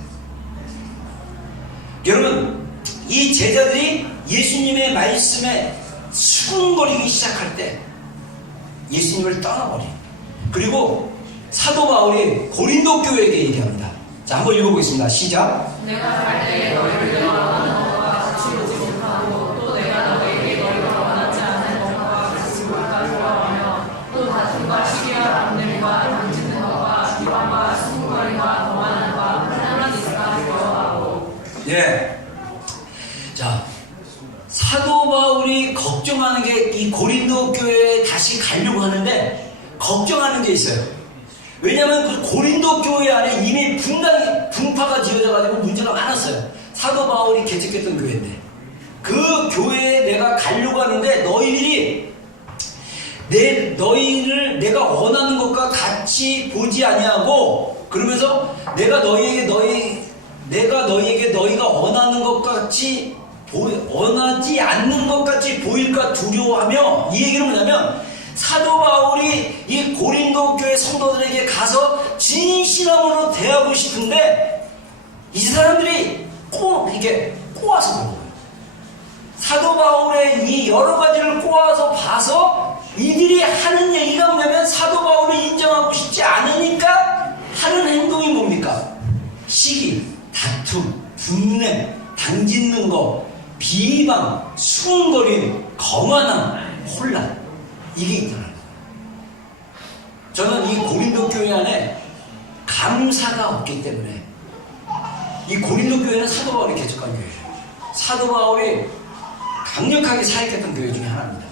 여러분, 이 제자들이 예수님의 말씀에 수근거리기 시작할 때 예수님을 떠나버려요. 그리고 사도 바울이 고린도 교회에게 얘기합니다. 자, 한번 읽어보겠습니다. 시작. 내가 갈 때에 너희를 원하는 것과 같이 오지 못하고, 또 내가 너희에게 너희가 원하지 않는 것과 같이 올까 좋아하며, 또 다툼과 시기와 남들과 당짓는 것과 비방과 수군거리와 거만함과 불안한 있을까 두려워하고. 예. 자, 사도 바울이 걱정하는 게 이 고린도 교회에 다시 가려고 하는데 걱정하는 게 있어요. 왜냐하면 그 고린도 교회 안에 이미 분파가 지어져가지고 문제가 많았어요. 사도 바울이 개척했던 교회인데 그 교회에 내가 가려고 하는데 너희를 내가 원하는 것과 같이 보지 아니하고, 그러면서 내가 너희에게 너희가 원하는 것 같이 원하지 않는 것 같이 보일까 두려워하며, 이 얘기는 뭐냐면 사도 바울이 이 고린도 교회 성도들에게 가서 진실함으로 대하고 싶은데 이 사람들이 이게 꼬아서 보는 거예요. 사도 바울의 이 여러 가지를 꼬아서 봐서 이들이 하는 얘기가 뭐냐면 사도 바울을 인정하고 싶지 않으니까 하는 행동이 뭡니까? 시기, 다툼, 분냄, 당짓는 거, 비방, 수군거림, 거만함, 혼란, 이게 있더라고요. 저는 이 고린도 교회 안에 감사가 없기 때문에, 이 고린도 교회는 사도 바울이 개척한 교회예요. 사도 바울이 강력하게 사역했던 교회 중에 하나입니다.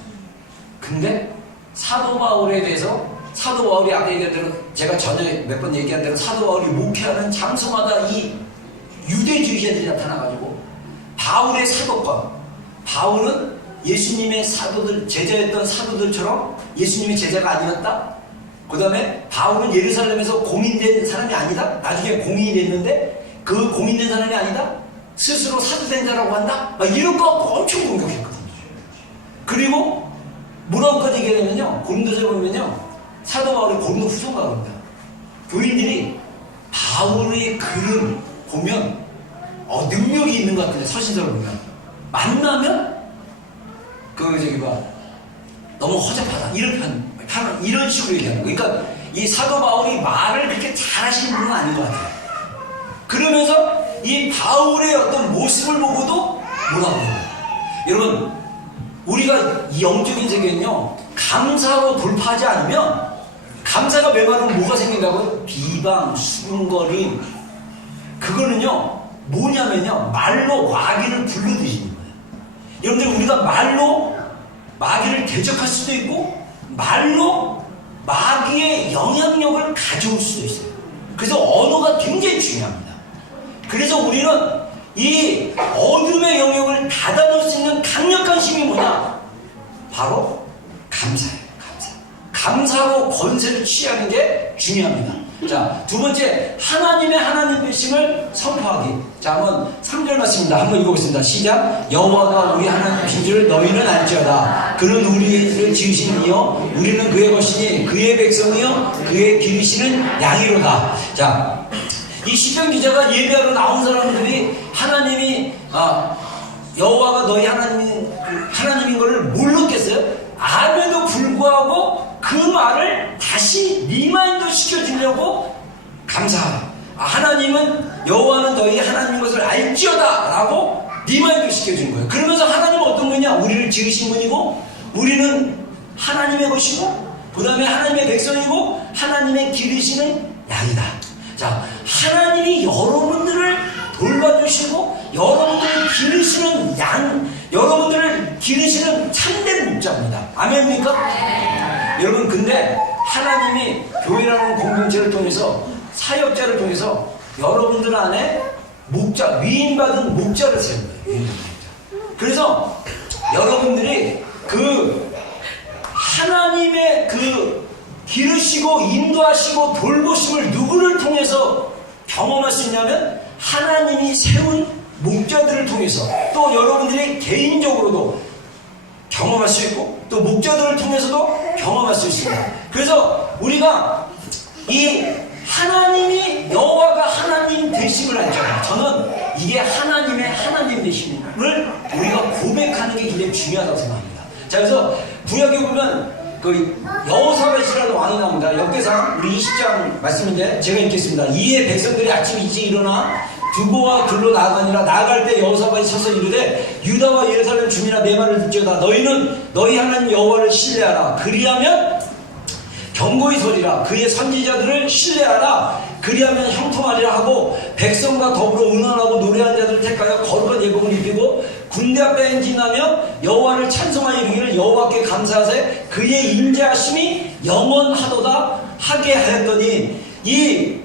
근데 사도 바울에 대해서, 사도 바울이 아까 얘기한 대로, 제가 전에 몇 번 얘기한 대로 사도 바울이 목회하는 장소마다 이 유대주의자들이 나타나가지고 바울의 사도권, 바울은 예수님의 사도들, 제자였던 사도들처럼 예수님의 제자가 아니었다. 그 다음에 바울은 예루살렘에서 공인된 사람이 아니다. 나중에 공인이 됐는데 그 공인된 사람이 아니다. 스스로 사도된 자라고 한다. 막 이런 거 엄청 공격했거든요. 그리고 뭐라고까지 얘기하냐면요, 고린도서에 보면요, 사도 바울이 고린도 후서가 그럽니다. 교인들이 바울의 글을 보면 능력이 있는 것 같은데, 서신서를 보면 만나면 너무 허접하다, 이런 식으로 얘기하는 거예요. 그러니까 이 사도 바울이 말을 그렇게 잘하시는 분은 아닌 것 같아요. 그러면서 이 바울의 어떤 모습을 보고도 뭐라고 해요. 여러분, 우리가 이 영적인 세계는요, 감사로 돌파하지 않으면, 감사가 메마르면 뭐가 생긴다고요? 비방, 수군거림. 그거는요 뭐냐면요, 말로 마귀를 불러들이는 거예요. 여러분들, 우리가 말로 마귀를 대적할 수도 있고 말로 마귀의 영향력을 가져올 수도 있어요. 그래서 언어가 굉장히 중요합니다. 그래서 우리는 이 어둠의 영역을 닫아놓을 수 있는 강력한 힘이 뭐냐? 바로 감사예요. 감사로 권세를 취하는 게 중요합니다. 자, 두 번째, 하나님의 하나님 되심을 선포하기. 자, 한번 3절 말씀입니다. 한번 읽어보겠습니다. 시작. 여호와가 우리 하나님이신 줄 너희는 알지어다. 그는 우리를 지으신 이요 우리는 그의 것이니 그의 백성이요 그의 기르시는 양이로다. 자, 이 시편 기자가 예배하러 나온 사람들이 하나님이 여호와가 너희 하나님인 것을 모르겠어요? 암에도 불구하고 그 말을 다시 리마인드 시켜주려고 감사하라. 하나님은 여호와는 너희 하나님인 것을 알지어다 라고 리마인드 시켜준 거예요. 그러면서 하나님은 어떤 거냐? 우리를 지으신 분이고 우리는 하나님의 것이고 그 다음에 하나님의 백성이고 하나님의 기르시는 양이다. 자, 하나님이 여러분들을 돌봐주시고 여러분들을 기르시는 양, 여러분들을 기르시는 참된 목자입니다. 아멘입니까? 여러분, 근데 하나님이 교회라는 공동체를 통해서 사역자를 통해서 여러분들 안에 목자, 위임받은 목자를 세운 거예요. 그래서 여러분들이 그 하나님의 그 기르시고 인도하시고 돌보심을 누구를 통해서 경험할 수 있냐면 하나님이 세운 목자들을 통해서, 또 여러분들이 개인적으로도 경험할 수 있고 또 목자들을 통해서도 경험할 수 있습니다. 그래서 우리가 이 하나님이 여호와가 하나님 되심을 알잖아요. 저는 이게 하나님의 하나님 되심을 우리가 고백하는 게 굉장히 중요하다고 생각합니다. 자, 그래서 구약에 보면 그 여호사밧이라는 왕이 나옵니다. 역대상 우리 20장 말씀인데 제가 읽겠습니다. 이에 백성들이 아침 일찍 일어나 두보와 들로 나아가니라. 나아갈 때 여호사밧이 서서 이르되 유다와 예루살렘 주민아 내 말을 듣지어다. 너희는 너희 하나님 여호와를 신뢰하라. 그리하면 경고히 서리라. 그의 선지자들을 신뢰하라. 그리하면 형통하리라 하고 백성과 더불어 응원하고 노래하는 자들을 택하여 거룩한 예복을 입히고 군대 앞에 행진하며 여호와를 찬송하여 이르기를 여호와께 감사하세 그의 인자하심이 영원하도다 하게 하였더니 이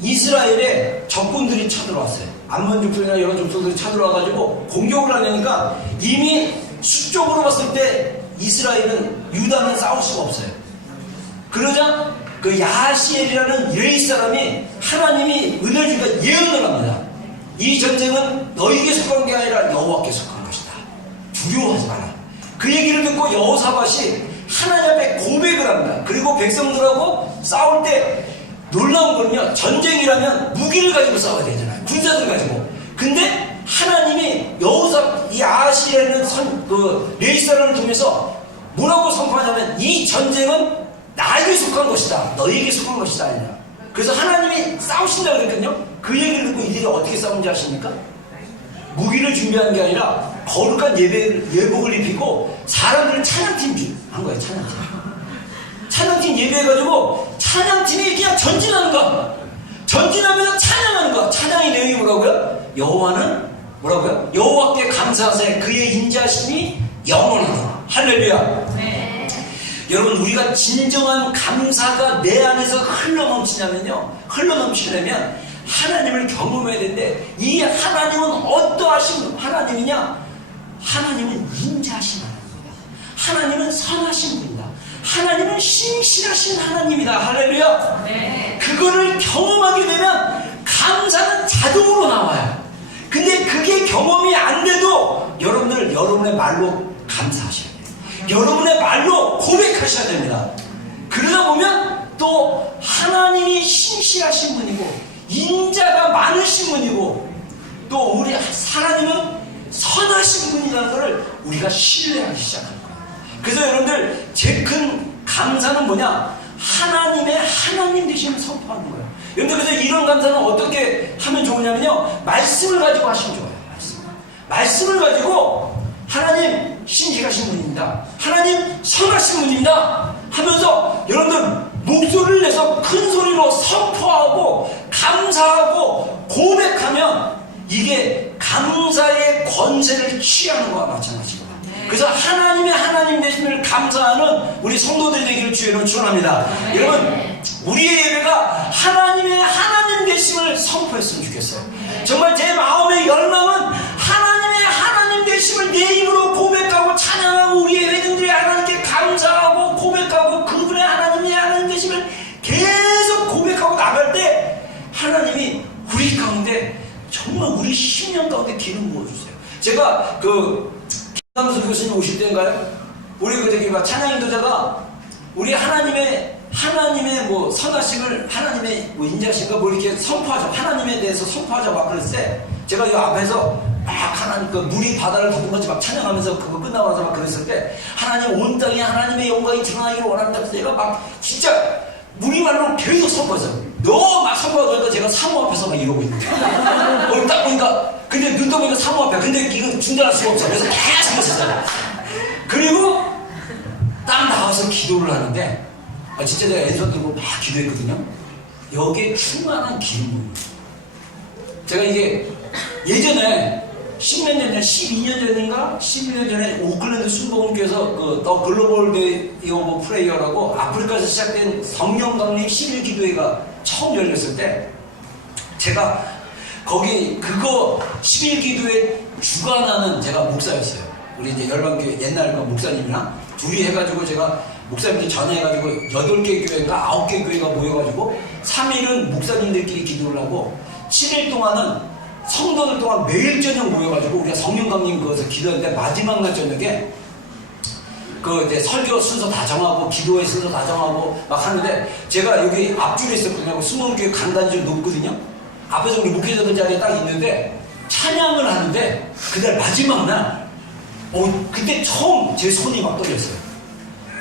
이스라엘에 적군들이 쳐들어왔어요. 암몬 족속이나 여러 족속들이 쳐들어와가지고 공격을 하려니까 이미 수적으로 봤을 때 이스라엘은 유다는 싸울 수가 없어요. 그러자 그 야하시엘이라는 레위 사람이 하나님이 은혜를 주니까 예언을 합니다. 이 전쟁은 너에게 속한 게 아니라 여호와께 속한 것이다. 두려워하지 마라. 그 얘기를 듣고 여호사밧이 하나님 앞에 고백을 합니다. 그리고 백성들하고 싸울 때 놀라운 거는요, 전쟁이라면 무기를 가지고 싸워야 되잖아요. 군사들 가지고. 근데 하나님이 이 아하시엘은 그 레위 사람을 통해서 뭐라고 선포하냐면 이 전쟁은 나에게 속한 것이다. 너에게 속한 것이다. 아니냐. 그래서 하나님이 싸우신다고 그랬거든요. 그 얘기를 듣고 이들이 어떻게 싸운지 아십니까? 무기를 준비한 게 아니라 거룩한 예복을 입히고 사람들을 찬양팀 한 거예요. 찬양팀 예배해가지고 찬양팀이 그냥 전진하는 거야. 전진하면서 찬양하는 거야. 찬양의 내용이 뭐라고요? 여호와는 뭐라고요? 여호와께 감사하세 그의 인자심이 영원하다. 할렐루야. 네. 여러분, 우리가 진정한 감사가 내 안에서 흘러넘치려면 하나님을 경험해야 되는데, 이 하나님은 어떠하신 하나님이냐? 하나님은 인자하신 하나님입니다. 하나님은 선하신 분이다. 하나님은 신실하신 하나님이다. 할렐루야. 네. 그거를 경험하게 되면 감사는 자동으로 나와요. 근데 그게 경험이 안 돼도 여러분들 여러분의 말로 감사하셔야 돼요. 여러분의 말로 고백하셔야 됩니다. 그러다 보면 또 하나님이 신실하신 분이고 인자가 많으신 분이고 또 우리 하나님은 선하신 분이라는 것을 우리가 신뢰하기 시작합니다. 그래서 여러분들 제 큰 감사는 뭐냐? 하나님의 하나님 되심을 선포하는 거예요. 여러분들 그래서 이런 감사는 어떻게 하면 좋으냐면요, 말씀을 가지고 하시면 좋아요. 말씀을 가지고 하나님 신실하신 분입니다. 하나님 선하신 분입니다. 하면서 여러분들 목소리를 내서 큰 소리로 선포하고 감사하고 고백하면 이게 감사의 권세를 취하는 것과 마찬가지입니다. 그래서 하나님의 하나님 되심을 감사하는 우리 성도들 되기를 주의로 축원합니다. 여러분, 우리의 예배가 하나님의 하나님 되심을 선포했으면 좋겠어요. 정말 제 마음의 열망은 하나님의 하나님 되심을 내 입으로 고백하고 찬양하고 우리 예배자들이 하나님께 감사하고 고백하고 그분의 하나님의 하나님 되심을 계속 고백하고 나갈 때 하나님이 우리 가운데 정말 우리 심령 가운데 기름 부어주세요. 제가 김강수 교수님 오실 때인가요? 우리 찬양 인도자가 우리 하나님의 뭐 선하심을 하나님의 뭐 인자심과 뭐 이렇게 선포하자, 하나님에 대해서 선포하자 막 그랬을 때 제가 이 앞에서 막 하나님 물이 바다를 덮은 것처럼 막 찬양하면서 그거 끝나고 나서 막 그랬을 때 하나님 온 땅에 하나님의 영광이 드러나기를 원한다. 그래서 제가 막 진짜 물이 말로 계속 선포했어요. 너무 막 선포하니까 제가 사모 앞에서 막 이러고 있는 거예요. 딱 보니까 근데 눈 떠보니까 사모 앞에 근데 이거 중단할 수가 없어. 그래서 계속 했었어요. 그리고 딱 나와서 기도를 하는데 진짜 제가 왼손 들고 막 기도했거든요. 여기에 충만한 기름. 제가 이게 예전에 10몇 년 전, 12년 전인가? 11년 전에 오클랜드 순복음교회에서 더 글로벌 데이 오브 프레이어라고 아프리카에서 시작된 성령 강림 11기도회가 처음 열렸을 때 제가 거기 그거 11기도회 주관하는 제가 목사였어요. 우리 이제 열방교회 옛날 목사님이랑 둘이 해가지고 제가 목사님들 전화해가지고 8개 교회가 9개 교회가 모여가지고 3일은 목사님들끼리 기도를 하고 7일 동안은 성도들 동안 매일 저녁 모여가지고 우리가 성령 강림 그것을 기도하는데 마지막 날 저녁에 이제 설교 순서 다 정하고 기도의 순서 다 정하고 막 하는데 제가 여기 앞줄에 있었거든요. 수목교회 강단줄 높거든요. 앞에서 우리 목회자들 자리에 딱 있는데 찬양을 하는데 그날 마지막 날 그때 처음 제 손이 막 떨렸어요.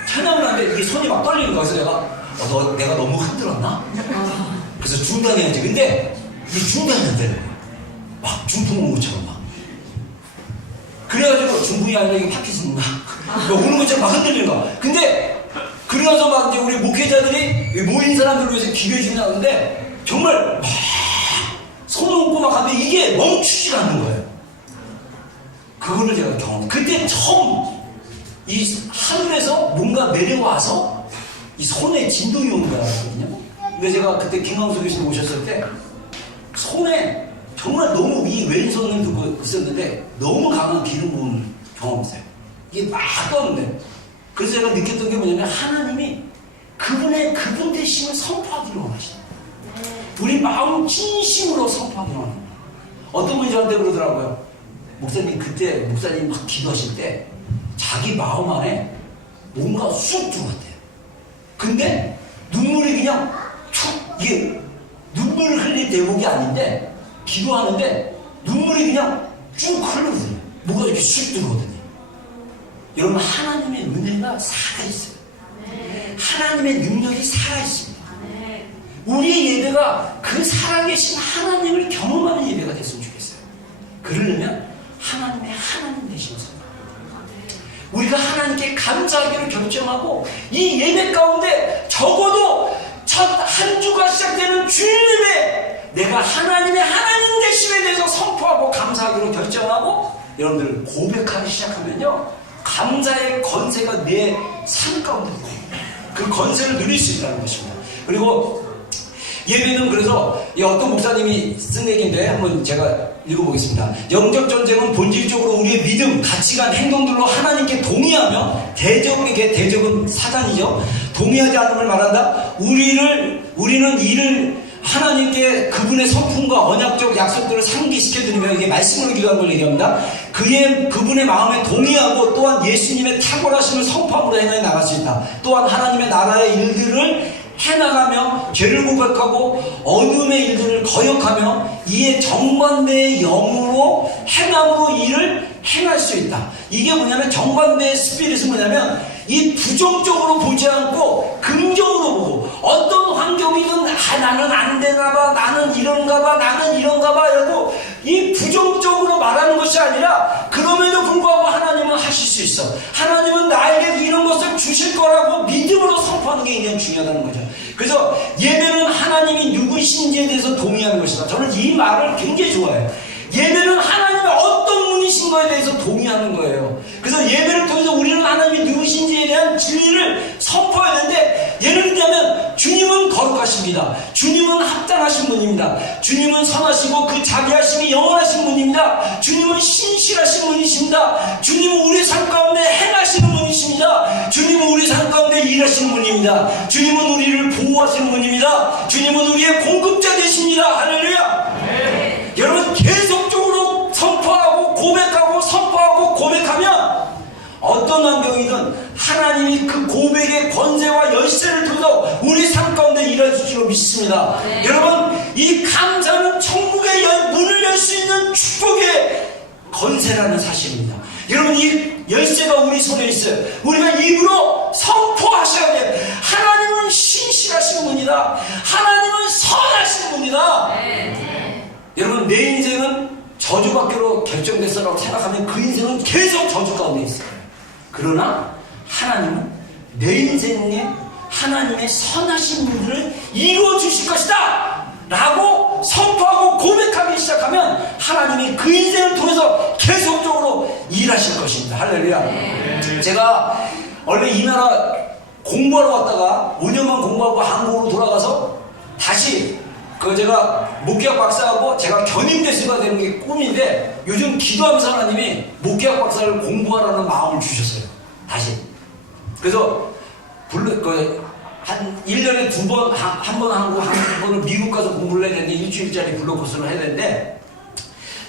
찬양을 하는데 이게 손이 막 떨리는 거예요. 그래서 내가 너무 흔들었나? 그래서 중단해야지. 근데 이게 중단이 안 되는 거예요. 막 중풍 온 것처럼 막. 그래가지고 중풍이 아니라 이게 파키슨인가? 오는 것처럼 막 흔들리는 거야. 근데 그러면서 막 이제 우리 목회자들이 모인 사람들을 위해서 기도해 주는데 정말 막 손을 얹고 막 하는데 이게 멈추지가 않는 거예요. 그거를 제가 그때 처음 이 하늘에서 뭔가 내려와서 이 손에 진동이 오는 거였거든요. 근데 제가 그때 김광수 교수님 오셨을 때 손에 정말 너무 이 왼손을 두고 있었는데 너무 강한 기름 부음을 경험했어요. 이게 막 떴는데 그래서 제가 느꼈던 게 뭐냐면 하나님이 그분 되심을 선포하기를 원하시다. 우리 마음 진심으로 선포하기를 원합니다. 어떤 분이 저한테 그러더라고요. 목사님 그때 목사님 막 기도하실 때 자기 마음 안에 뭔가 쑥 들어왔대요. 근데 눈물이 그냥 이게 눈물을 흘릴 대목이 아닌데 기도하는데 눈물이 그냥 쭉 흐르거든요. 뭐가 이렇게 쑥 들어오거든요. 여러분 하나님의 은혜가 살아있어요. 하나님의 능력이 살아있습니다. 우리의 예배가 그 살아계신 하나님을 경험하는 예배가 됐으면 좋겠어요. 그러려면 하나님의 하나님 되시면서 우리가 하나님께 감사하기로 결정하고 이 예배 가운데 적어도 첫 한 주가 시작되는 주일 예배 내가 하나님의 하나님 되심에 대해서 선포하고 감사하기로 결정하고 여러분들 고백하기 시작하면요 감사의 건세가 내 삶 가운데 그 건세를 누릴 수 있다는 것입니다. 그리고 예배는 그래서 어떤 목사님이 쓴 얘기인데 한번 제가 읽어보겠습니다. 영적 전쟁은 본질적으로 우리의 믿음, 가치관, 행동들로 하나님께 동의하며 대적은 사단이죠. 동의하지 않음을 말한다. 우리는 이를 하나님께 그분의 성품과 언약적 약속들을 상기시켜드리며 이게 말씀으로 기도한 걸 얘기합니다. 그분의 마음에 동의하고 또한 예수님의 탁월하심을 성품으로 행해 나갈 수 있다. 또한 하나님의 나라의 일들을 해나가며 죄를 고백하고 어둠의 일들을 거역하며 이에 정반대의 영으로 행함으로 이를 행할 수 있다. 이게 뭐냐면 정반대의 스피릿은 뭐냐면 이 부정적으로 보지 않고 긍정으로 보고 어떤 환경이든 나는 안 되나봐 나는 이런가봐 나는 이런가봐 이러고 이 부정적으로 말하는 것이 아니라 그럼에도 불구하고 하나님은 하실 수 있어. 하나님은 나에게 이런 것을 주실 거라고 믿음으로 선포하는 게 굉장히 중요하다는 거죠. 그래서 예배는 하나님이 누구신지에 대해서 동의하는 것이다. 저는 이 말을 굉장히 좋아해요. 예배는 하나님이 어떤 분이신지 누구신 거에 대해서 동의하는 거예요. 그래서 예배를 통해서 우리는 하나님이 누구신지에 대한 진리를 선포해야 되는데, 예를 들자면 주님은 거룩하십니다. 주님은 합당하신 분입니다. 주님은 선하시고 그 자비하심이 영원하신 분입니다. 주님은 신실하신 분이십니다. 주님은 우리 삶 가운데 행하시는 분이십니다. 주님은 우리 삶 가운데 일하시는 분입니다. 주님은 우리를 보호하시는 분입니다. 주님은 우리의 공급자 되십니다. 할렐루야. 네. 여러분, 계속적으로 선포하고 고백하고 선포하고 고백하면 어떤 환경이든 하나님이 그 고백의 권세와 열쇠를 통해서 우리 삶 가운데 일하실 줄 믿습니다. 네. 여러분, 이 감사는 천국의 문을 열 수 있는 축복의 권세라는 사실입니다. 여러분, 이 열쇠가 우리 손에 있어요. 우리가 입으로 선포하셔야 돼요. 하나님은 신실하신 분이다. 하나님은 선하신 분이다. 네. 여러분, 내 인생은 저주받기로 결정됐어라고 생각하면 그 인생은 계속 저주 가운데 있어요. 그러나 하나님은 내 인생에 하나님의 선하신 일들을 이루어 주실 것이다 라고 선포하고 고백하기 시작하면 하나님이 그 인생을 통해서 계속적으로 일하실 것입니다. 할렐루야. 네. 제가 원래 이 나라 공부하러 왔다가 5년만 공부하고 한국으로 돌아가서 다시 제가 목회학 박사하고 제가 견임대수가 되는 게 꿈인데, 요즘 기도하면서 하나님이 목회학 박사를 공부하라는 마음을 주셨어요. 다시. 그래서 한 1년에 2번, 한 번 한국, 한 번은 미국 가서 공부를 해야 되는데, 일주일짜리 블록 코스를 해야 되는데,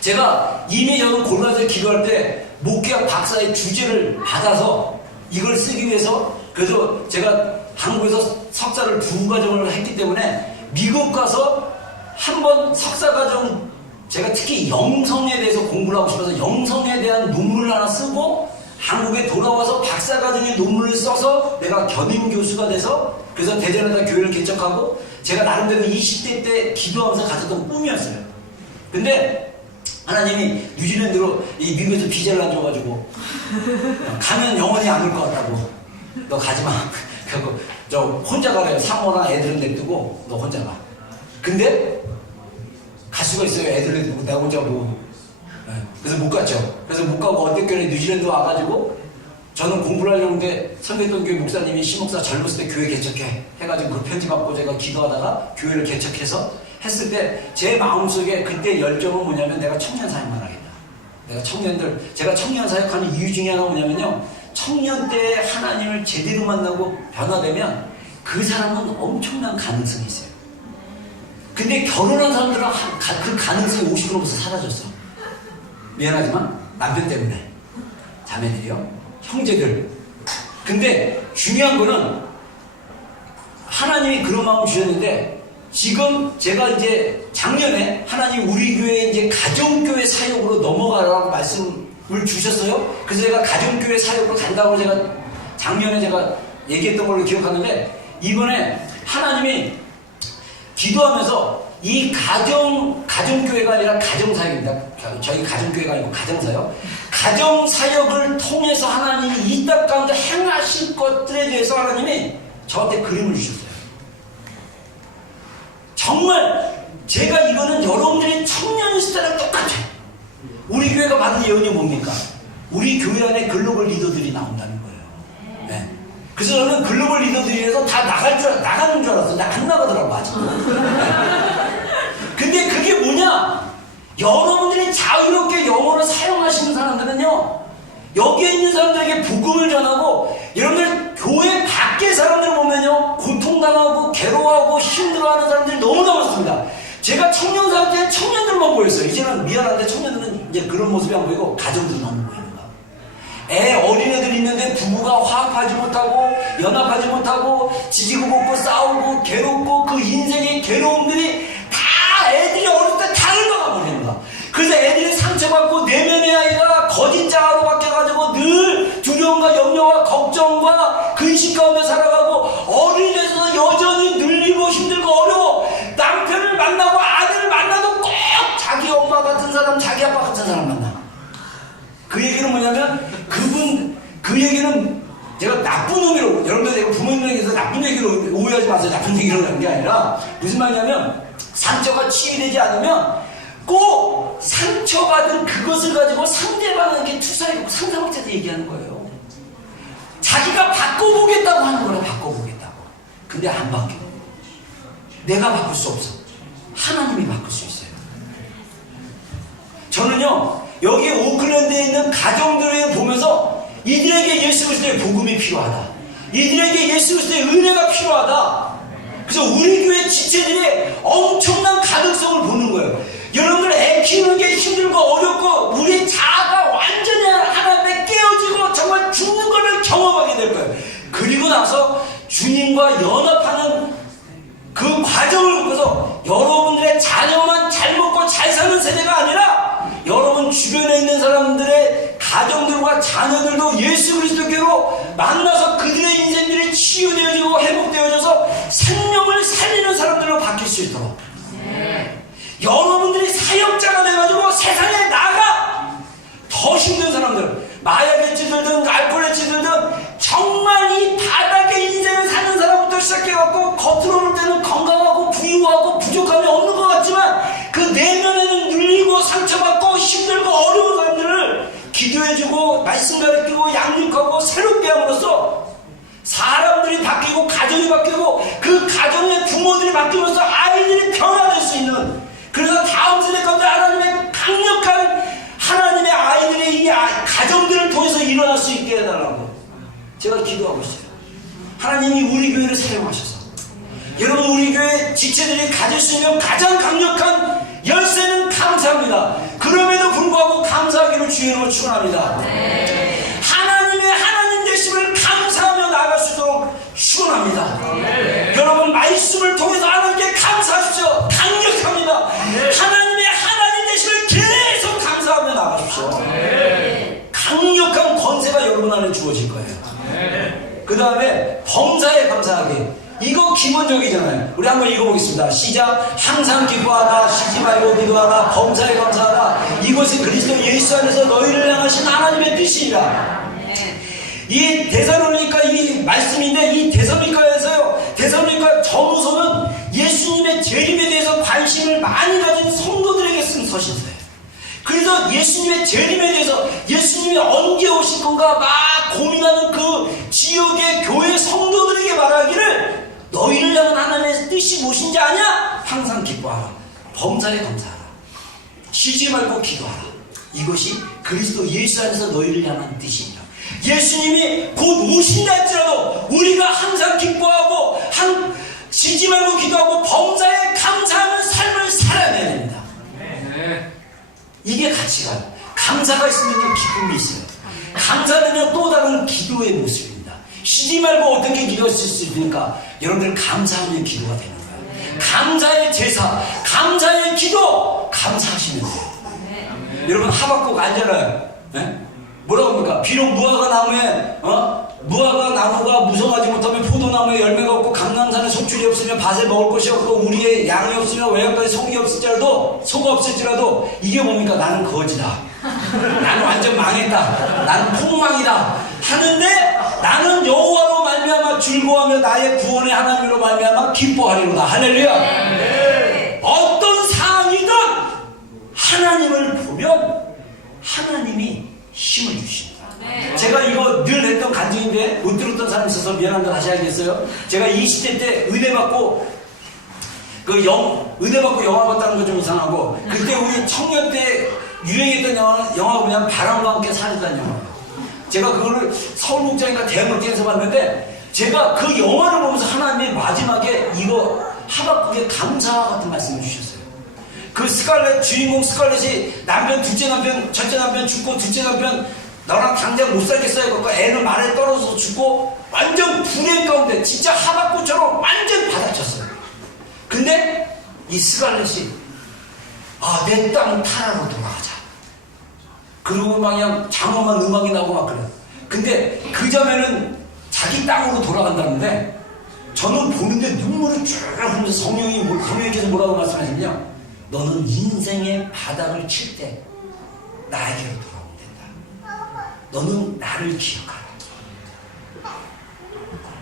제가 이미 저는 골라서 기도할 때 목회학 박사의 주제를 받아서 이걸 쓰기 위해서, 그래서 제가 한국에서 석사를 2과정을 했기 때문에 미국 가서 한 번 석사과정, 제가 특히 영성에 대해서 공부를 하고 싶어서 영성에 대한 논문을 하나 쓰고 한국에 돌아와서 박사과정의 논문을 써서 내가 견임 교수가 돼서, 그래서 대전에다 교회를 개척하고, 제가 나름대로 20대 때 기도하면서 가졌던 꿈이었어요. 근데 하나님이 뉴질랜드로 이 미국에서 비자를 안 줘가지고 가면 영원히 안 올 것 같다고, 너 가지마. 그리고 저 혼자 가래요. 사모랑 애들은 냅두고 너 혼자 가. 근데 갈 수가 있어요. 애들은 냅두고 내가 혼자 보고. 그래서 못 갔죠. 그래서 못 가고 어떻게 뉴질랜드 와가지고 저는 공부를 하려고 했는데 선교했던 교회 목사님이 신목사 젊었을 때 교회 개척해 해가지고 그 편지 받고 제가 기도하다가 교회를 개척해서 했을 때 제 마음속에 그때 열정은 뭐냐면, 내가 청년 사역만 하겠다. 내가 청년들, 제가 청년 사역하는 이유 중에 하나가 뭐냐면요, 청년 때 하나님을 제대로 만나고 변화되면 그 사람은 엄청난 가능성이 있어요. 근데 결혼한 사람들은 그 가능성이 50% 사라졌어. 미안하지만 남편 때문에. 자매들이요, 형제들. 근데 중요한 거는 하나님이 그런 마음을 주셨는데, 지금 제가 이제 작년에 하나님 우리 교회에 이제 가정교회 사역으로 넘어가라고 말씀을 주셨어요. 그래서 제가 가정교회 사역으로 간다고 제가 작년에 제가 얘기했던 걸로 기억하는데, 이번에 하나님이 기도하면서 이 가정교회가 아니라 가정사역입니다. 저희 가정교회가 아니고 가정사역. 가정사역을 통해서 하나님이 이 땅 가운데 행하실 것들에 대해서 하나님이 저한테 그림을 주셨어요. 정말 제가 이거는 여러분들이 청년 시대랑 똑같아요. 우리 교회가 받은 예언이 뭡니까? 우리 교회 안에 글로벌 리더들이 나온다는 거예요. 네. 그래서 저는 글로벌 리더들이라서 다 나가는 줄 알았어요. 근데 안 나가더라고, 아직도. 근데 그게 뭐냐? 여러분들이 자유롭게 영어를 사용하시는 사람들은요, 여기에 있는 사람들에게 복음을 전하고, 여러분들 교회 밖의 사람들 보면요, 고통당하고 괴로워하고 힘들어하는 사람들이 너무나 많습니다. 제가 청년 사역 때 청년들만 보였어요. 이제는 미안한데 청년들은 이제 그런 모습이 안 보이고 가정들이 너무 보이는 거야. 어린애들 있는데 부부가 화합하지 못하고 연합하지 못하고 지지고 볶고 싸우고 괴롭고, 그 인생의 괴로움들이 다 애들이 어릴 때 다 흘러가 버리는 거야. 그래서 애들이 상처받고 내면의 아이가 거짓 자아로 바뀌어가지고 늘 두려움과 염려와 걱정과 근심 가운데 살아가고, 어린이에서 여전히 늘리고 힘들고 어려워. 남편을 만나고 아들을 만나도 꼭 자기 엄마 같은 사람, 자기 아빠 같은 사람 만나. 그 얘기는 뭐냐면, 그 얘기는 제가 나쁜 의미로, 여러분들 제가 부모님에게서 나쁜 얘기로 오해하지 마세요. 나쁜 얘기로 하는 게 아니라 무슨 말이냐면, 상처가 치유되지 않으면 꼭 상처받은 그것을 가지고 상대방에게 투사하고 상사업자도 얘기하는 거예요. 자기가 바꿔보겠다고 하는 거라 바꿔보겠다고. 근데 안 바뀌어. 내가 바꿀 수 없어. 하나님이 바꿀 수 있어요. 저는요 여기 오클랜드에 있는 가정들을 보면서 이들에게 예수 그리스도의 복음이 필요하다. 이들에게 예수 그리스도의 은혜가 필요하다. 그래서 우리 교회 지체들이 엄청난 가능성을 보는 거예요. 여러분들 애 키우는 게 힘들고 어렵고 우리 자아가 완전히 하나님에 깨어지고 정말 죽는 것을 경험하게 될 거예요. 그리고 나서 주님과 연합하는 그 과정을 거쳐서 여러분들의 자녀만 잘 먹고 잘 사는 세대가 아니라 여러분 주변에 있는 사람들의 가정들과 자녀들도 예수 그리스도께로 만나서 그들의 인생들이 치유되어지고 회복되어져서 생명을 살리는 사람들로 바뀔 수 있도록 여러분들이 사역자가 돼가지고 세상에 나가 더 힘든 사람들, 마약에 찌들든 알코올에 찌들든 정말 이 바닥에 인생을 사는 사람부터 시작해갖고 겉으로 볼 때는 건강하고 부유하고 부족함이 없는 것 같지만 그 내면에는 눌리고 상처받고 힘들고 어려운 사람들을 기도해주고 말씀 가르치고 양육하고 새롭게 함으로써 사람들이 바뀌고 가정이 바뀌고 그 가정의 부모들이 바뀌면서 아이들이 변화될 수 있는, 그래서 다음 세대 가운데 하나님의 강력한 하나님의 아이들이 이 가정들을 통해서 일어날 수 있게 해달라고 제가 기도하고 있어요. 하나님이 우리 교회를 사용하셔서 여러분 우리 교회 지체들이 가질 수 있는 가장 강력한 열쇠는 감사합니다. 그럼에도 불구하고 감사하기를 주의 이름으로 축원합니다. 하나님의 하나님 되심을 감사하며 나아갈 수 있도록 축원합니다. 여러분 말씀을 통해서 하나님께 감사하십시오. 강력합니다. 하나님의 하나님 되심을 계속 감사하며 나아가십시오. 강력한 권세가 여러분 안에 주어질 거예요. 그 다음에 범사에 감사하기, 이거 기본적이잖아요. 우리 한번 읽어보겠습니다. 시작. 항상 기뻐하라, 쉬지 말고 기도하라, 범사에 감사하라. 이것이 그리스도 예수 안에서 너희를 향하신 하나님의 뜻이니라. 이 데살로니가 이 말씀인데, 이 데살로니가에서요, 데살로니가 전후서는 예수님의 재림에 대해서 관심을 많이 가진 성도들에게 쓴 서신서예요. 그래서 예수님의 재림에 대해서 예수님이 언제 오실 건가 막 고민하는 그 지역의 교회 성도들에게 말하기를 너희를 향한 하나님의 뜻이 무엇인지 아냐? 항상 기뻐하라, 범사에 감사하라, 쉬지 말고 기도하라. 이것이 그리스도 예수 안에서 너희를 향한 뜻이니라. 예수님이 곧 오신다 할지라도 우리가 항상 기뻐하고 쉬지 말고 기도하고 범사에 감사하는 삶을 살아야 됩니다. 이게 가치가, 감사가 있으면 기쁨이 있어요. 감사는요 또 다른 기도의 모습입니다. 쉬지 말고 어떻게 기도할 수 있습니까? 여러분들 감사하면 기도가 되는 거예요. 감사의 제사, 감사의 기도, 감사하시면 돼요. 여러분 하박국 알잖아요. 네? 뭐라고 합니까? 비록 무화과 나무에 무화과 나무가 무성하지 못하면 포도나무에 열매가 없고 감람산에 속줄이 없으면 밭에 먹을 것이 없고 우리의 양이 없으면 외양간에 송이 없을지라도 소가 없을지라도 이게 뭡니까? 나는 거지다. 나는 완전 망했다. 나는 폭망이다. 하는데 나는 여호와로 말미암아 즐거워하며 나의 구원의 하나님으로 말미암아 기뻐하리로다. 할렐루야. 어떤 상황이든 하나님을 보면 하나님이 힘을 주십니다. 제가 이거 늘 했던 간증인데 못 들었던 사람이 있어서 미안한데 다시 하겠어요. 제가 20대 때 은혜 받고 영화 봤다는 거 좀 이상하고, 그때 우리 청년 때 유행했던 영화가 그냥 바람과 함께 사라지다는 영화예요. 제가 그거를 서울국장인가 대학로에서 봤는데 제가 그 영화를 보면서 하나님이 마지막에 이거 하박국의 감사 같은 말씀을 주셨어요. 그 스칼렛, 주인공 스칼렛이 남편, 둘째 남편, 첫째 남편 죽고 둘째 남편 너랑 당장 못 살겠어요. 그러니까 애는 말에 떨어져서 죽고 완전 불행 가운데 진짜 하박국처럼 완전 받아쳤어요. 근데 이 스칼렛이 내 땅 타라로 돌아가자. 그리고 막 그냥 장엄한 음악이 나오고 막 그래. 근데 그 자매는 자기 땅으로 돌아간다는데 저는 보는데 눈물을 쭉 흘리면서 성령님께서 뭐라고 말씀하시냐, 너는 인생의 바닥을 칠 때 나에게로 돌아오면 된다. 너는 나를 기억하라.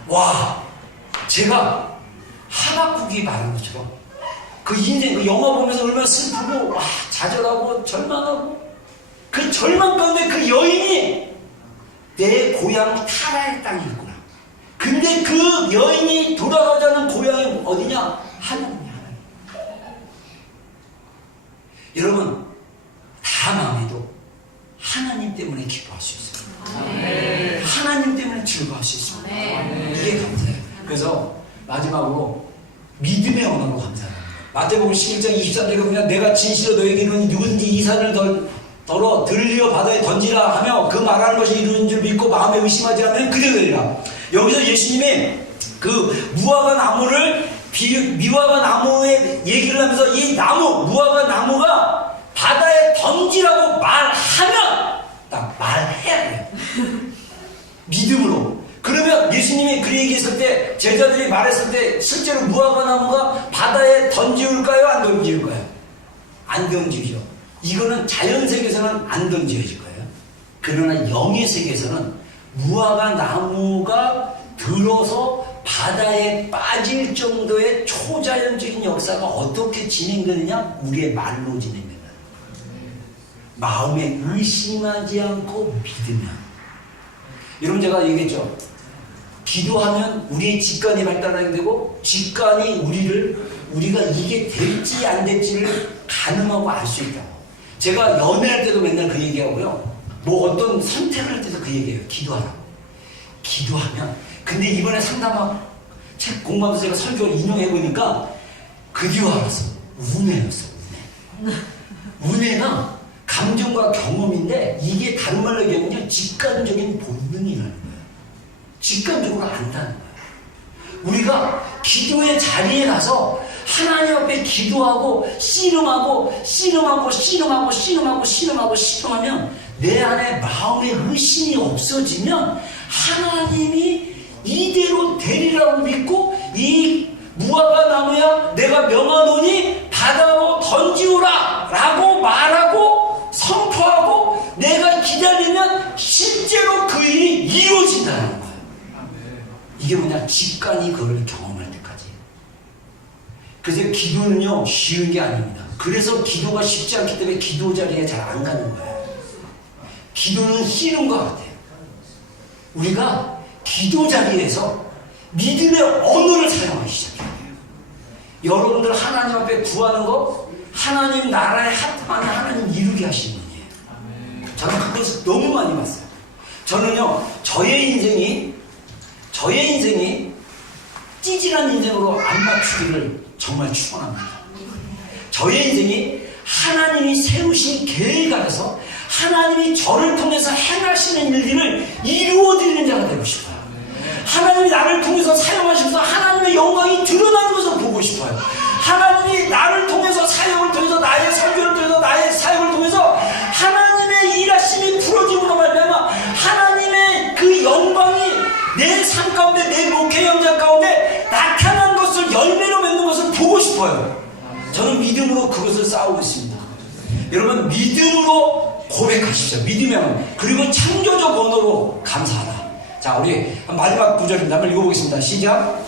와, 제가 하박국이 말한 것처럼 그 인생, 그 영화 보면서 얼마나 슬프고, 와, 좌절하고 절망하고 그 절망 가운데 그 여인이 내 고향 타라의 땅에 있구나. 근데 그 여인이 돌아가자는 고향이 어디냐? 하나님이야. 여러분 다 망해도 하나님 때문에 기뻐할 수 있어요. 하나님 때문에 즐거워할 수 있습니다. 이게 감사해요. 그래서 마지막으로 믿음의 언어로 감사합니다. 마태복음 11장 23절에 보면 내가 진실로 너에게 이르노니 누구든지 이 산을 덜어 들리어 바다에 던지라 하며 그 말하는 것이 이루는 줄 믿고 마음에 의심하지 않으면 그대로 되리라. 여기서 예수님이 그 무화과 나무를 미화과 나무의 얘기를 하면서 이 나무 무화과 나무가 바다에 던지라고 말하면 딱 말해야 돼요. 믿음으로. 그러면 예수님이 그 얘기했을 때 제자들이 말했을 때 실제로 무화과 나무가 바다에 던지울까요? 안 던지울까요? 안 던지죠. 이거는 자연 세계에서는 안 던져질 거예요. 그러나 영의 세계에서는 무화과 나무가 들어서 바다에 빠질 정도의 초자연적인 역사가 어떻게 진행되느냐? 우리의 말로 진행된다. 마음에 의심하지 않고 믿으면. 여러분 제가 얘기했죠. 기도하면 우리의 직관이 발달하게 되고 직관이 우리가 이게 될지 안 될지를 가늠하고 알 수 있다고. 제가 연애할 때도 맨날 그 얘기하고요. 뭐 어떤 선택을 할 때도 그 얘기해요. 기도하라고. 기도하면. 근데 이번에 상담학 책 공부하면서 제가 설교를 인용해보니까 그 뒤로 알았어. 운해였어. 운해가 감정과 경험인데 이게 다른 말로 얘기하면 직관적인 본능이라는 거예요. 직관적으로 안다는 거예요. 우리가 기도의 자리에 가서 하나님 앞에 기도하고 씨름하면 내 안에 마음의 의심이 없어지면 하나님이 이대로 되리라고 믿고 이 무화과 나무야 내가 명하노니 바다로 던지우라 라고 말하고 선포하고 내가 기다리면 실제로 그 일이 이루어진다는 거예요. 이게 뭐냐? 직관이 그걸 경험할 때까지. 그래서 기도는요 쉬운 게 아닙니다. 그래서 기도가 쉽지 않기 때문에 기도 자리에 잘 안 가는 거예요. 기도는 쉬운 것 같아요. 우리가 기도 자리에서 믿음의 언어를 사용하기 시작해요. 여러분들 하나님 앞에 구하는 거 하나님 나라에 합당한 하나님 이루게 하시는 분이에요. 저는 그것을 너무 많이 봤어요. 저는요 저의 인생이 찌질한 인생으로 안 맞추기를 정말 축원합니다. 저의 인생이 하나님이 세우신 계획 안에서 하나님이 저를 통해서 행하시는 일들을 이루어드리는 자가 되고 싶어요. 하나님이 나를 통해서 사용하셔서 하나님의 영광이 드러나는 것을 보고 싶어요. 하나님이 나를 통해서 사역을 통해서 나의 설교를 통해서 나의 사역을 통해서 하나님의 일하심이 풀어짐으로 말미암아 하나님의 그 영광이 내 삶 가운데 내 목회 현장 가운데 나타난 것을 열매로 맺는 것을 보고 싶어요. 저는 믿음으로 그것을 싸우고 있습니다. 여러분 믿음으로 고백하십시오. 믿으면. 그리고 창조적 언어로 감사하라. 자 우리 마지막 구절입니다. 한번 읽어보겠습니다. 시작.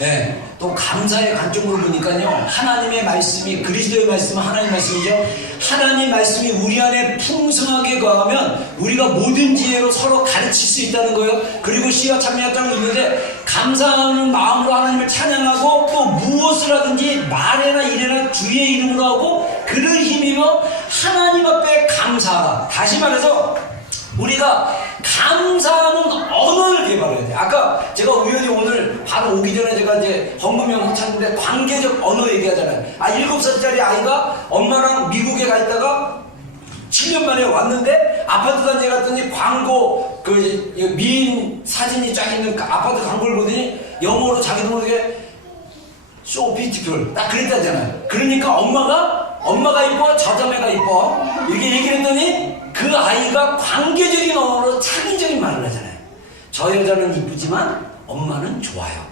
네, 또 감사의 관점으로 보니까요 하나님의 말씀이 그리스도의 말씀은 하나님의 말씀이죠. 하나님의 말씀이 우리 안에 풍성하게 거하면 우리가 모든 지혜로 서로 가르칠 수 있다는 거예요. 그리고 시와 참여와 땅을 있는데 감사하는 마음으로 하나님을 찬양하고 또 무엇을 하든지 말에나 이래나 주의 이름으로 하고 그를 힘입어 하나님 앞에 감사하라. 다시 말해서 우리가 감사하는 언어를 개발해야 돼. 아까 제가 우연히 오늘 바로 오기 전에 제가 이제 헌금명 찾는데 관계적 언어 얘기하잖아요. 7살짜리 아이가 엄마랑 미국에 가 있다가 7년 만에 왔는데 아파트 단지에 갔더니 광고 미인 사진이 쫙 있는 아파트 광고를 보더니 영어로 자기도 모르게 So beautiful 딱 그랬다잖아요. 그러니까 엄마가 이뻐 저자매가 이뻐 이렇게 얘기를 했더니 그 아이가 관계적인 언어로 창의적인 말을 하잖아요. 저 여자는 이쁘지만 엄마는 좋아요.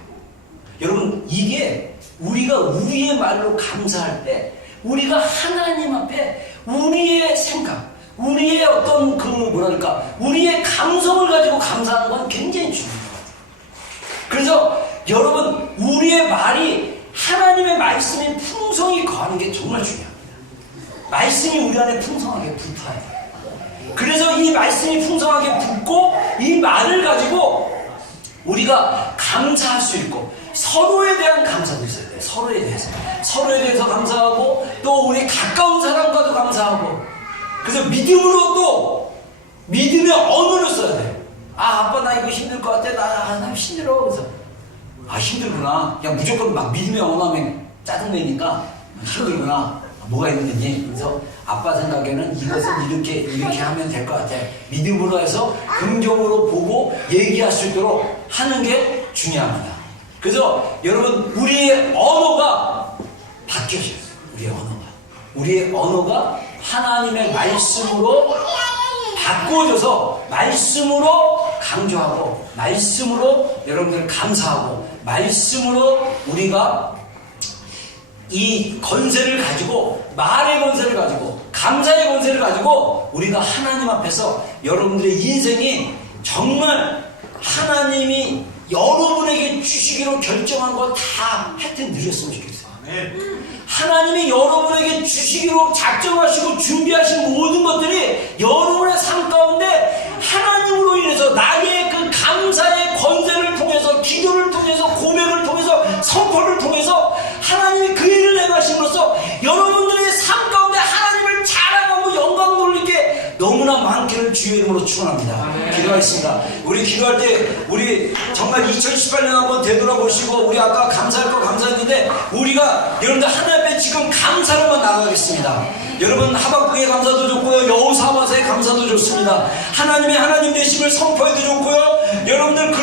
여러분 이게 우리가 우리의 말로 감사할 때 우리가 하나님 앞에 우리의 생각, 우리의 어떤 우리의 감성을 가지고 감사하는 건 굉장히 중요해요. 그래서 여러분, 우리의 말이 하나님의 말씀의 풍성이 거하는 게 정말 중요합니다. 말씀이 우리 안에 풍성하게 붙어야 돼요. 그래서 이 말씀이 풍성하게 붙고 이 말을 가지고 우리가 감사할 수 있고 서로에 대한 감사도 있어야 돼요. 서로에 대해서 감사하고 또 우리 가까운 사람과도 감사하고 그래서 믿음으로 또 믿음의 언어를 써야 돼요. 아빠 나 이거 힘들 것 같아. 나 힘들어. 그래서 힘들구나. 그냥 무조건 막 믿음의 언어하면 짜증내니까 힘들구나. 뭐가 있는지. 그래서 아빠 생각에는 이것은 이렇게 하면 될 것 같아. 믿음으로 해서 긍정으로 보고 얘기할 수 있도록 하는 게 중요합니다. 그래서 여러분, 우리의 언어가 바뀌어져요. 우리의 언어가 하나님의 말씀으로 바꾸어져서 말씀으로 강조하고 말씀으로 여러분들 감사하고 말씀으로 우리가 이 건세를 가지고 말의 건세를 가지고 감사의 건세를 가지고 우리가 하나님 앞에서 여러분들의 인생이 정말 하나님이 여러분에게 주시기로 결정한 거 다 혜택 누렸으면 좋겠어요. 하나님이 여러분에게 주시기로 작정하시고 준비하신 모든 것들이 여러분의 삶 가운데 하나님으로 인해서 나의 그 감사의 권세를 통해서 기도를 통해서 고백을 통해서 선포를 통해서 하나님이 그 일을 행하심으로써 여러분들의 삶 가운데 하나님을 자랑하고 영광 돌리게 너무나 많기를 주의 이름으로 축원합니다. 기도하겠습니다. 우리 기도할 때 우리 정말 2018년 한번 되돌아보시고 우리 아까 감사할 거 감사했는데 우리가 여러분들 하나님 앞에 지금 감사로만 나가겠습니다. 여러분 하박국의 감사도 좋고요. 여호사밧의 감사도 좋습니다. 하나님의 하나님 되심을 선포해도 좋고요. 여러분들 그러면